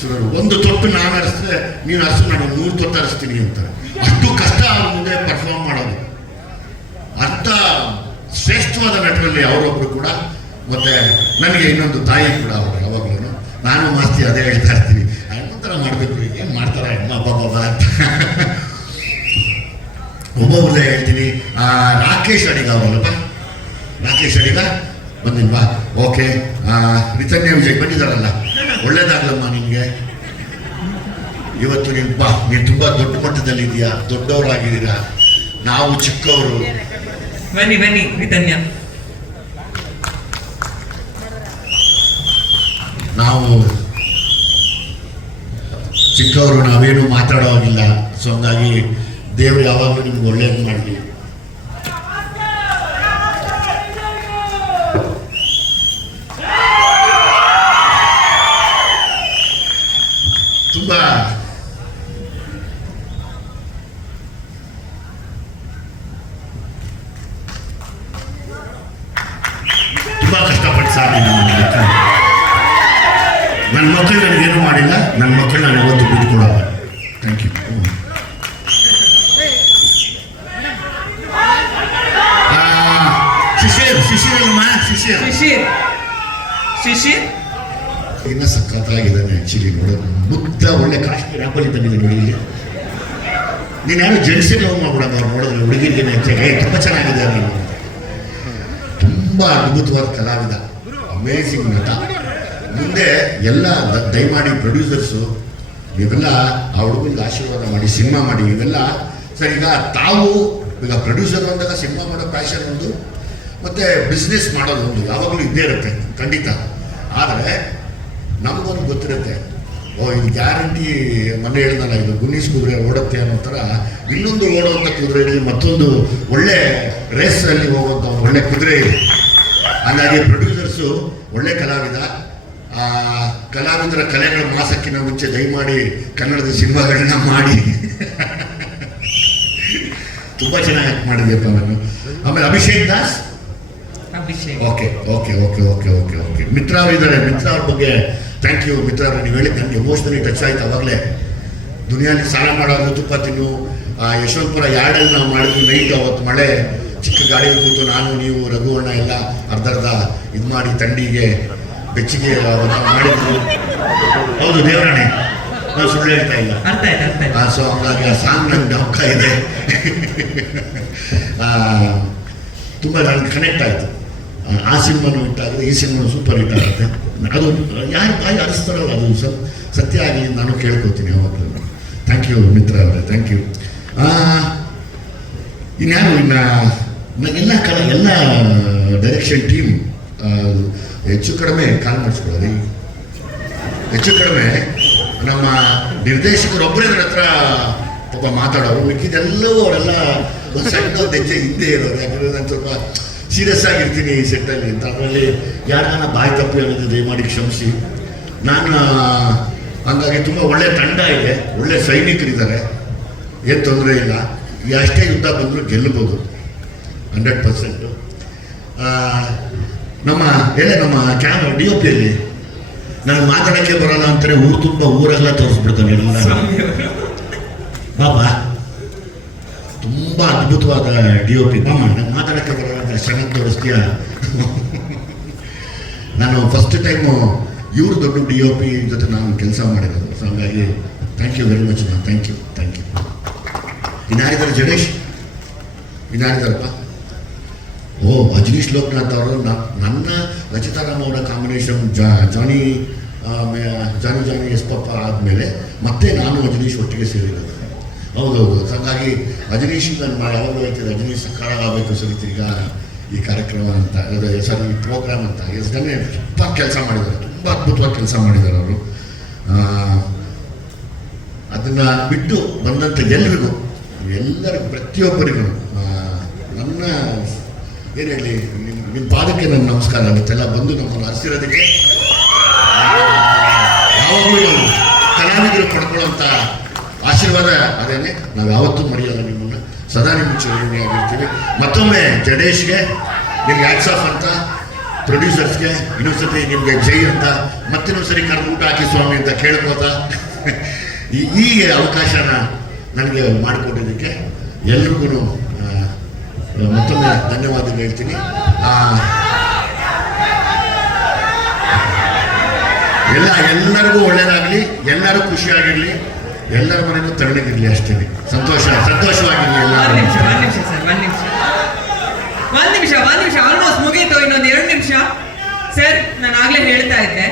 ಸುರರು ಒಂದು ತೊಟ್ಟು ನಾನು ಹರಿಸಿದ್ರೆ ನೀನು ಹರಿಸು, ನಾನು 100 ತೊಟ್ಟು ಹರಿಸ್ತೀನಿ ಅಂತಾರೆ. ಅಷ್ಟು ಕಷ್ಟ ಅವ್ರ ಮುಂದೆ ಪರ್ಫಾರ್ಮ್ ಮಾಡೋದು. ಅಂಥ ಶ್ರೇಷ್ಠವಾದ ನಟರಲ್ಲಿ ಅವರೊಬ್ಬರು ಕೂಡ. ಮತ್ತು ನನಗೆ ಇನ್ನೊಂದು ತಾಯಿ ಕೂಡ ಅವರು. ಯಾವಾಗಲೂ ನಾನು ಮಾಸ್ತಿ ಅದೇ ಹೇಳ್ತಾ ಇರ್ತೀನಿ, ಒಂಥರ ಮಾಡಬೇಕು, ಏನು ಮಾಡ್ತಾರೆ ಅಮ್ಮ ಬಾಬಾ ಅಂತ. ಒಬ್ಬೊಬ್ಬರೇ ಹೇಳ್ತೀನಿ. ರಾಕೇಶ್ ಅಡಿಗ ಅವರಲ್ಲಪ್ಪ, ರಾಕೇಶ್ ಅಡಿಗ ಬಂದಿಲ್ವಾ? ಓಕೆ. ರಿತನ್ಯ ವಿಜಯ್ ಬಂದಿದ್ದಾರಲ್ಲ, ಒಳ್ಳೇದಾಗಲಮ್ಮ ನಿನಗೆ. ಇವತ್ತು ನೀನು ತುಂಬ ದೊಡ್ಡ ಮಟ್ಟದಲ್ಲಿದ್ದೀಯಾ, ದೊಡ್ಡವರಾಗಿದ್ದೀರಾ, ನಾವು ಚಿಕ್ಕವರು. ಬನ್ನಿ ರಿತನ್ಯ. ನಾವು ಚಿಕ್ಕವರು ನಾವೇನು ಮಾತಾಡೋ ಹಾಗಿಲ್ಲ. ಸೊ ಹಂಗಾಗಿ ದೇವರು ಯಾವಾಗಲೂ ನಿಮ್ಗೆ ಒಳ್ಳೇದು ಮಾಡಲಿ. ತುಂಬ ಕಷ್ಟಪಟ್ಟು ಸಾಕಿ ನನ್ನ ಮಕ್ಕಳು ನನಗೇನು ಮಾಡಿಲ್ಲ, ನನ್ನ ಮಕ್ಕಳು ನಾನು ಯಾವತ್ತು ಬಿಟ್ಕೊಡಲ್ಲ. Thank you. ಶಿಶಿರಲ್ಲಮ್ಮ, ಶಿಶಿರ್ ಇನ್ನ ಸಖತ್ತಾಗಿದ್ದಾನೆ ಆ್ಯಕ್ಚುಲಿ. ನೋಡೋದು ಮುದ್ದ ಒಳ್ಳೆ ಕಾಶ್ಮೀರ ಆಪಲ್ಲಿ ಬಂದಿದೆ ನೋಡಿ. ಇಲ್ಲಿ ನೀನು ಯಾರು ಜೆಂಟ್ಸಿಗೆ ಲವ್ ಮಾಡ್ಬಿಡೋದು ಅವ್ರು ನೋಡಿದ್ರೆ ಹುಡುಗಿರಿಗೆ ಹೆಚ್ಚಾಗಿ ತುಂಬ ಚೆನ್ನಾಗಿದೆ ನೀನು. ತುಂಬ ಅದ್ಭುತವಾದ ಕಲಾವಿದ, ಅಮೇಝಿಂಗ್ ನಟ. ಮುಂದೆ ಎಲ್ಲ ದಯಮಾಡಿ ಪ್ರೊಡ್ಯೂಸರ್ಸು ನೀವೆಲ್ಲ ಆ ಹುಡುಗನಿಗೆ ಆಶೀರ್ವಾದ ಮಾಡಿ ಸಿನಿಮಾ ಮಾಡಿ. ಇವೆಲ್ಲ ಸರ್ ಈಗ ತಾವು ಈಗ ಪ್ರೊಡ್ಯೂಸರ್ ಅಂದಾಗ ಸಿನಿಮಾ ಮಾಡೋ ಪ್ಯಾಷನ್ ಒಂದು, ಮತ್ತು ಬಿಸ್ನೆಸ್ ಮಾಡೋದು ಒಂದು ಯಾವಾಗಲೂ ಇದ್ದೇ ಇರುತ್ತೆ ಖಂಡಿತ. ಆದರೆ ನಮಗೊಂದು ಗೊತ್ತಿರುತ್ತೆ, ಓ ಇದು ಗ್ಯಾರಂಟಿ ಮೊನ್ನೆ ಹೇಳ್ದಲ್ಲ, ಇದು ಗುನ್ನೀಸ್ ಕುದುರೆ ಓಡುತ್ತೆ ಅನ್ನೋ ಥರ ಇನ್ನೊಂದು ಓಡುವಂಥ ಕುದುರೆ ಇದೆ, ಮತ್ತೊಂದು ಒಳ್ಳೆ ರೇಸಲ್ಲಿ ಹೋಗುವಂಥ ಒಂದು ಒಳ್ಳೆ ಕುದುರೆ ಇದೆ. ಹಾಗಾಗಿ ಪ್ರೊಡ್ಯೂಸರ್ಸು ಒಳ್ಳೆ ಕಲಾವಿದ. ಕಲಾವಿದರ ಕಲೆಗಳ ಮಾಸಕ್ಕಿಂತ ಮುಂಚೆ ದಯಮಾಡಿ ಕನ್ನಡದ ಸಿನಿಮಾಗಳನ್ನ ಮಾಡಿ. ತುಂಬ ಚೆನ್ನಾಗಿ ಆ್ಯಕ್ಟ್ ಮಾಡಿದ್ಯಪ್ಪ ನಾನು. ಆಮೇಲೆ Abhishek Das, okay okay okay okay okay okay Mitra ಅವರಿದ್ದಾರೆ. ಮಿತ್ರ ಅವ್ರ ಬಗ್ಗೆ ಥ್ಯಾಂಕ್ ಯು. ಮಿತ್ರ ಅವ್ರು ನೀವು ಹೇಳಿದ್ದು ನನಗೆ ಎಮೋಷ್ನಲಿ ಟಚ್ ಆಯ್ತು. ಅವಾಗಲೇ ದುನಿಯಾಲಿ ಸಾಲ ಮಾಡೋದು ತುಪ್ಪ ತಿನ್ನು ಯಶವಂತಪುರ ಯಾರ್ಡಲ್ಲಿ ನಾವು ಮಾಡಿದ್ವಿ ನೈಟ್. ಅವತ್ತು ಮಳೆ, ಚಿಕ್ಕ ಗಾಡಿಯಲ್ಲಿ ಕೂತು ನಾನು ನೀವು ರಘುವಣ್ಣ ಎಲ್ಲ ಅರ್ಧ ಇದು ಮಾಡಿ ತಂಡಿಗೆ ಬೆಚ್ಚಿಗೆ ಮಾಡಿದ್ವಿ. ಹೌದು ದೇವರಾಣೆ, ನಾವು ಸುಳ್ಳು ಹೇಳ್ತಾ ಇಲ್ಲ. ಸೊ ಹಂಗಾಗಿ ಆ ಸಾಂಗ್ ನಂಗೆ ಅವಕ ಇದೆ. ತುಂಬ ನನಗೆ ಕನೆಕ್ಟ್ ಆಯಿತು. ಆ ಸಿನಿಮಾನು ಹಿಟ್ ಆಗಿದೆ, ಈ ಸಿನಿಮಾನು ಸೂಪರ್ ಹಿಟ್ ಆಗುತ್ತೆ. ಅದು ಯಾರು ಬಾಯಿ ಅನಿಸ್ತಾರಲ್ಲ ಅದು ಸತ್ಯ ಆಗಿ ನಾನು ಕೇಳ್ಕೊತೀನಿ ಯಾವಾಗಲೂ. ಥ್ಯಾಂಕ್ ಯು ಮಿತ್ರ ಅವರೇ, ಥ್ಯಾಂಕ್ ಯು. ಇನ್ಯಾರು ಎಲ್ಲ ಎಲ್ಲ ಡೈರೆಕ್ಷನ್ ಟೀಮ್ ಹೆಚ್ಚು ಕಡಿಮೆ ಕಾಲ್ ಮಾಡಿಸ್ಕೊಳ್ಳೋದು. ಹೆಚ್ಚು ಕಡಿಮೆ ನಮ್ಮ ನಿರ್ದೇಶಕರೊಬ್ಬರೇ ನನ್ನ ಹತ್ರ ಪಾಪ ಮಾತಾಡೋರು, ಮಿಕ್ಕಿದೆಲ್ಲವೂ ಅವರೆಲ್ಲ ಒಂದು ಸಣ್ಣ ಹೆಜ್ಜೆ ಹಿಂದೆ ಇರೋರು. ಯಾಕಂದರೆ ನಾನು ಸ್ವಲ್ಪ ಸೀರಿಯಸ್ ಆಗಿರ್ತೀನಿ ಈ ಸೆಟ್ಟಲ್ಲಿ ಅಂತ. ಅದರಲ್ಲಿ ಯಾರನ್ನ ಬಾಯಿ ತಪ್ಪಿ ಅನ್ನೋದು ದಯಮಾಡಿ ಕ್ಷಮಿಸಿ. ನಾನು ಹಂಗಾಗಿ ತುಂಬ ಒಳ್ಳೆ ತಂಡ ಇದೆ, ಒಳ್ಳೆ ಸೈನಿಕರಿದ್ದಾರೆ, ಏನು ತೊಂದರೆ ಇಲ್ಲ. ಎಷ್ಟೇ ಯುದ್ಧ ಬಂದರೂ ಗೆಲ್ಲಬಹುದು 100%. ನಮ್ಮ ಡಿ ಒ ಪಿಯಲ್ಲಿ ನನಗೆ ಮಾತಾಡೋಕ್ಕೆ ಬರೋಲ್ಲ ಅಂತಾರೆ, ಊರು ತುಂಬ ಊರೆಲ್ಲ ತೋರಿಸ್ಬಿಡ್ತಾನೆ ಎಲ್ಲ. ಬಾಬಾ ತುಂಬ ಅದ್ಭುತವಾದ ಡಿ ಒ ಪಿ. ಬಾಮ ನಂಗೆ ಮಾತಾಡೋಕ್ಕೆ ಬರೋಲ್ಲ ಅಂತ ಚೆನ್ನಾಗಿ ತೋರಿಸ್ತೀಯ. ನಾನು ಫಸ್ಟ್ ಟೈಮು ಇವರು ದೊಡ್ಡ ಡಿ ಒ ಪಿ ಜೊತೆ ನಾನು ಕೆಲಸ ಮಾಡಿರೋದು. ಸೊ ಹಂಗಾಗಿ thank you very much. Thank you thank you. ಇನ್ಯಾರಿದ್ದಾರೆ? ಜಡೇಶ್ ಇನ್ಯಾರಿದ್ದಾರಪ್ಪ? ಓ ಅಜನೀಶ್ ಲೋಕನಾಥ್ ಅವರು. ನನ್ನ ರಚಿತಾರಾಮ್ ಅವರ ಕಾಂಬಿನೇಷನ್ ಜಾನಿ ಎಸ್ ಪಪ್ಪ ಆದಮೇಲೆ ಮತ್ತೆ ನಾನು ಅಜನೀಶ್ ಒಟ್ಟಿಗೆ ಸೇರಿರೋದು. ಹೌದೌದು. ಹಾಗಾಗಿ ಅಜನೀಶ್ ನಾನು ಯಾವಾಗಲೂ ಹೇಳ್ತಿದ್ದೆ, ಅಜನೀಶ್ ಸಕಾಲ ಆಗಬೇಕು ಸರ್ ಈಗ ಈ ಕಾರ್ಯಕ್ರಮ ಅಂತ, ಸರ್ ಈ ಪ್ರೋಗ್ರಾಮ್ ಅಂತ. ಎಸ್ಡನ್ನೇ ತುಂಬ ಕೆಲಸ ಮಾಡಿದ್ದಾರೆ, ತುಂಬ ಅದ್ಭುತವಾಗಿ ಕೆಲಸ ಮಾಡಿದ್ದಾರೆ ಅವರು. ಅದನ್ನು ಬಿಟ್ಟು ಬಂದಂಥ ಎಲ್ಲರಿಗೂ ಪ್ರತಿಯೊಬ್ಬರಿಗೂ ನನ್ನ ಏನು ಹೇಳಿ, ನಿಮ್ಮ ಪಾದಕ್ಕೆ ನನ್ನ ನಮಸ್ಕಾರ ಆಗುತ್ತೆ. ಎಲ್ಲ ಬಂದು ನಮ್ಮನ್ನು ಹರಿಸಿರೋದಕ್ಕೆ ಯಾವಾಗಲೂ ನಾವು ಕಲಾವಿದರು ಪಡ್ಕೊಳ್ಳೋಂಥ ಆಶೀರ್ವಾದ ಅದೇನೆ. ನಾವು ಯಾವತ್ತೂ ಮರೆಯಲ್ಲ ನಿಮ್ಮನ್ನು, ಸದಾ ನಿಮ್ಮ ಚಿರಋಣಿಯಾಗಿರ್ತೀವಿ. ಮತ್ತೊಮ್ಮೆ ಜಡೇಶ್ಗೆ ನಿಮ್ಗೆ ಹ್ಯಾಟ್ಸ್ ಆಫ್ ಅಂತ, ಪ್ರೊಡ್ಯೂಸರ್ಸ್ಗೆ ಇನ್ನೊಂದ್ಸತಿ ನಿಮಗೆ ಜೈ ಅಂತ, ಮತ್ತಿನ್ನೊಂದ್ಸರಿ ಕರೆದು ಊಟ ಹಾಕಿ ಸ್ವಾಮಿ ಅಂತ ಕೇಳ್ಕೋತಾ ಈ ಅವಕಾಶನ ನನಗೆ ಮಾಡಿಕೊಟ್ಟಿದ್ದಕ್ಕೆ ಎಲ್ರಿಗೂ ಮತ್ತೊಮ್ಮೆ ಧನ್ಯವಾದ ಹೇಳ್ತೀನಿ. ಎಲ್ಲರಿಗೂ ಒಳ್ಳೇದಾಗಲಿ, ಎಲ್ಲರೂ ಖುಷಿಯಾಗಿರಲಿ, ಎಲ್ಲರ ಮನೆಯೂ ತಣ್ಣಗಿರಲಿ, ಅಷ್ಟೇ. ಸಂತೋಷವಾಗಿರಲಿ ಎಲ್ಲ. ಒಂದ್ ನಿಮಿಷ ಆಲ್ಮೋಸ್ಟ್ ಮುಗೀತು. ಇನ್ನೊಂದು 2 ನಿಮಿಷ ಸರ್. ನಾನು ಆಗ್ಲೇ ಹೇಳ್ತಾ ಇದ್ದೆ,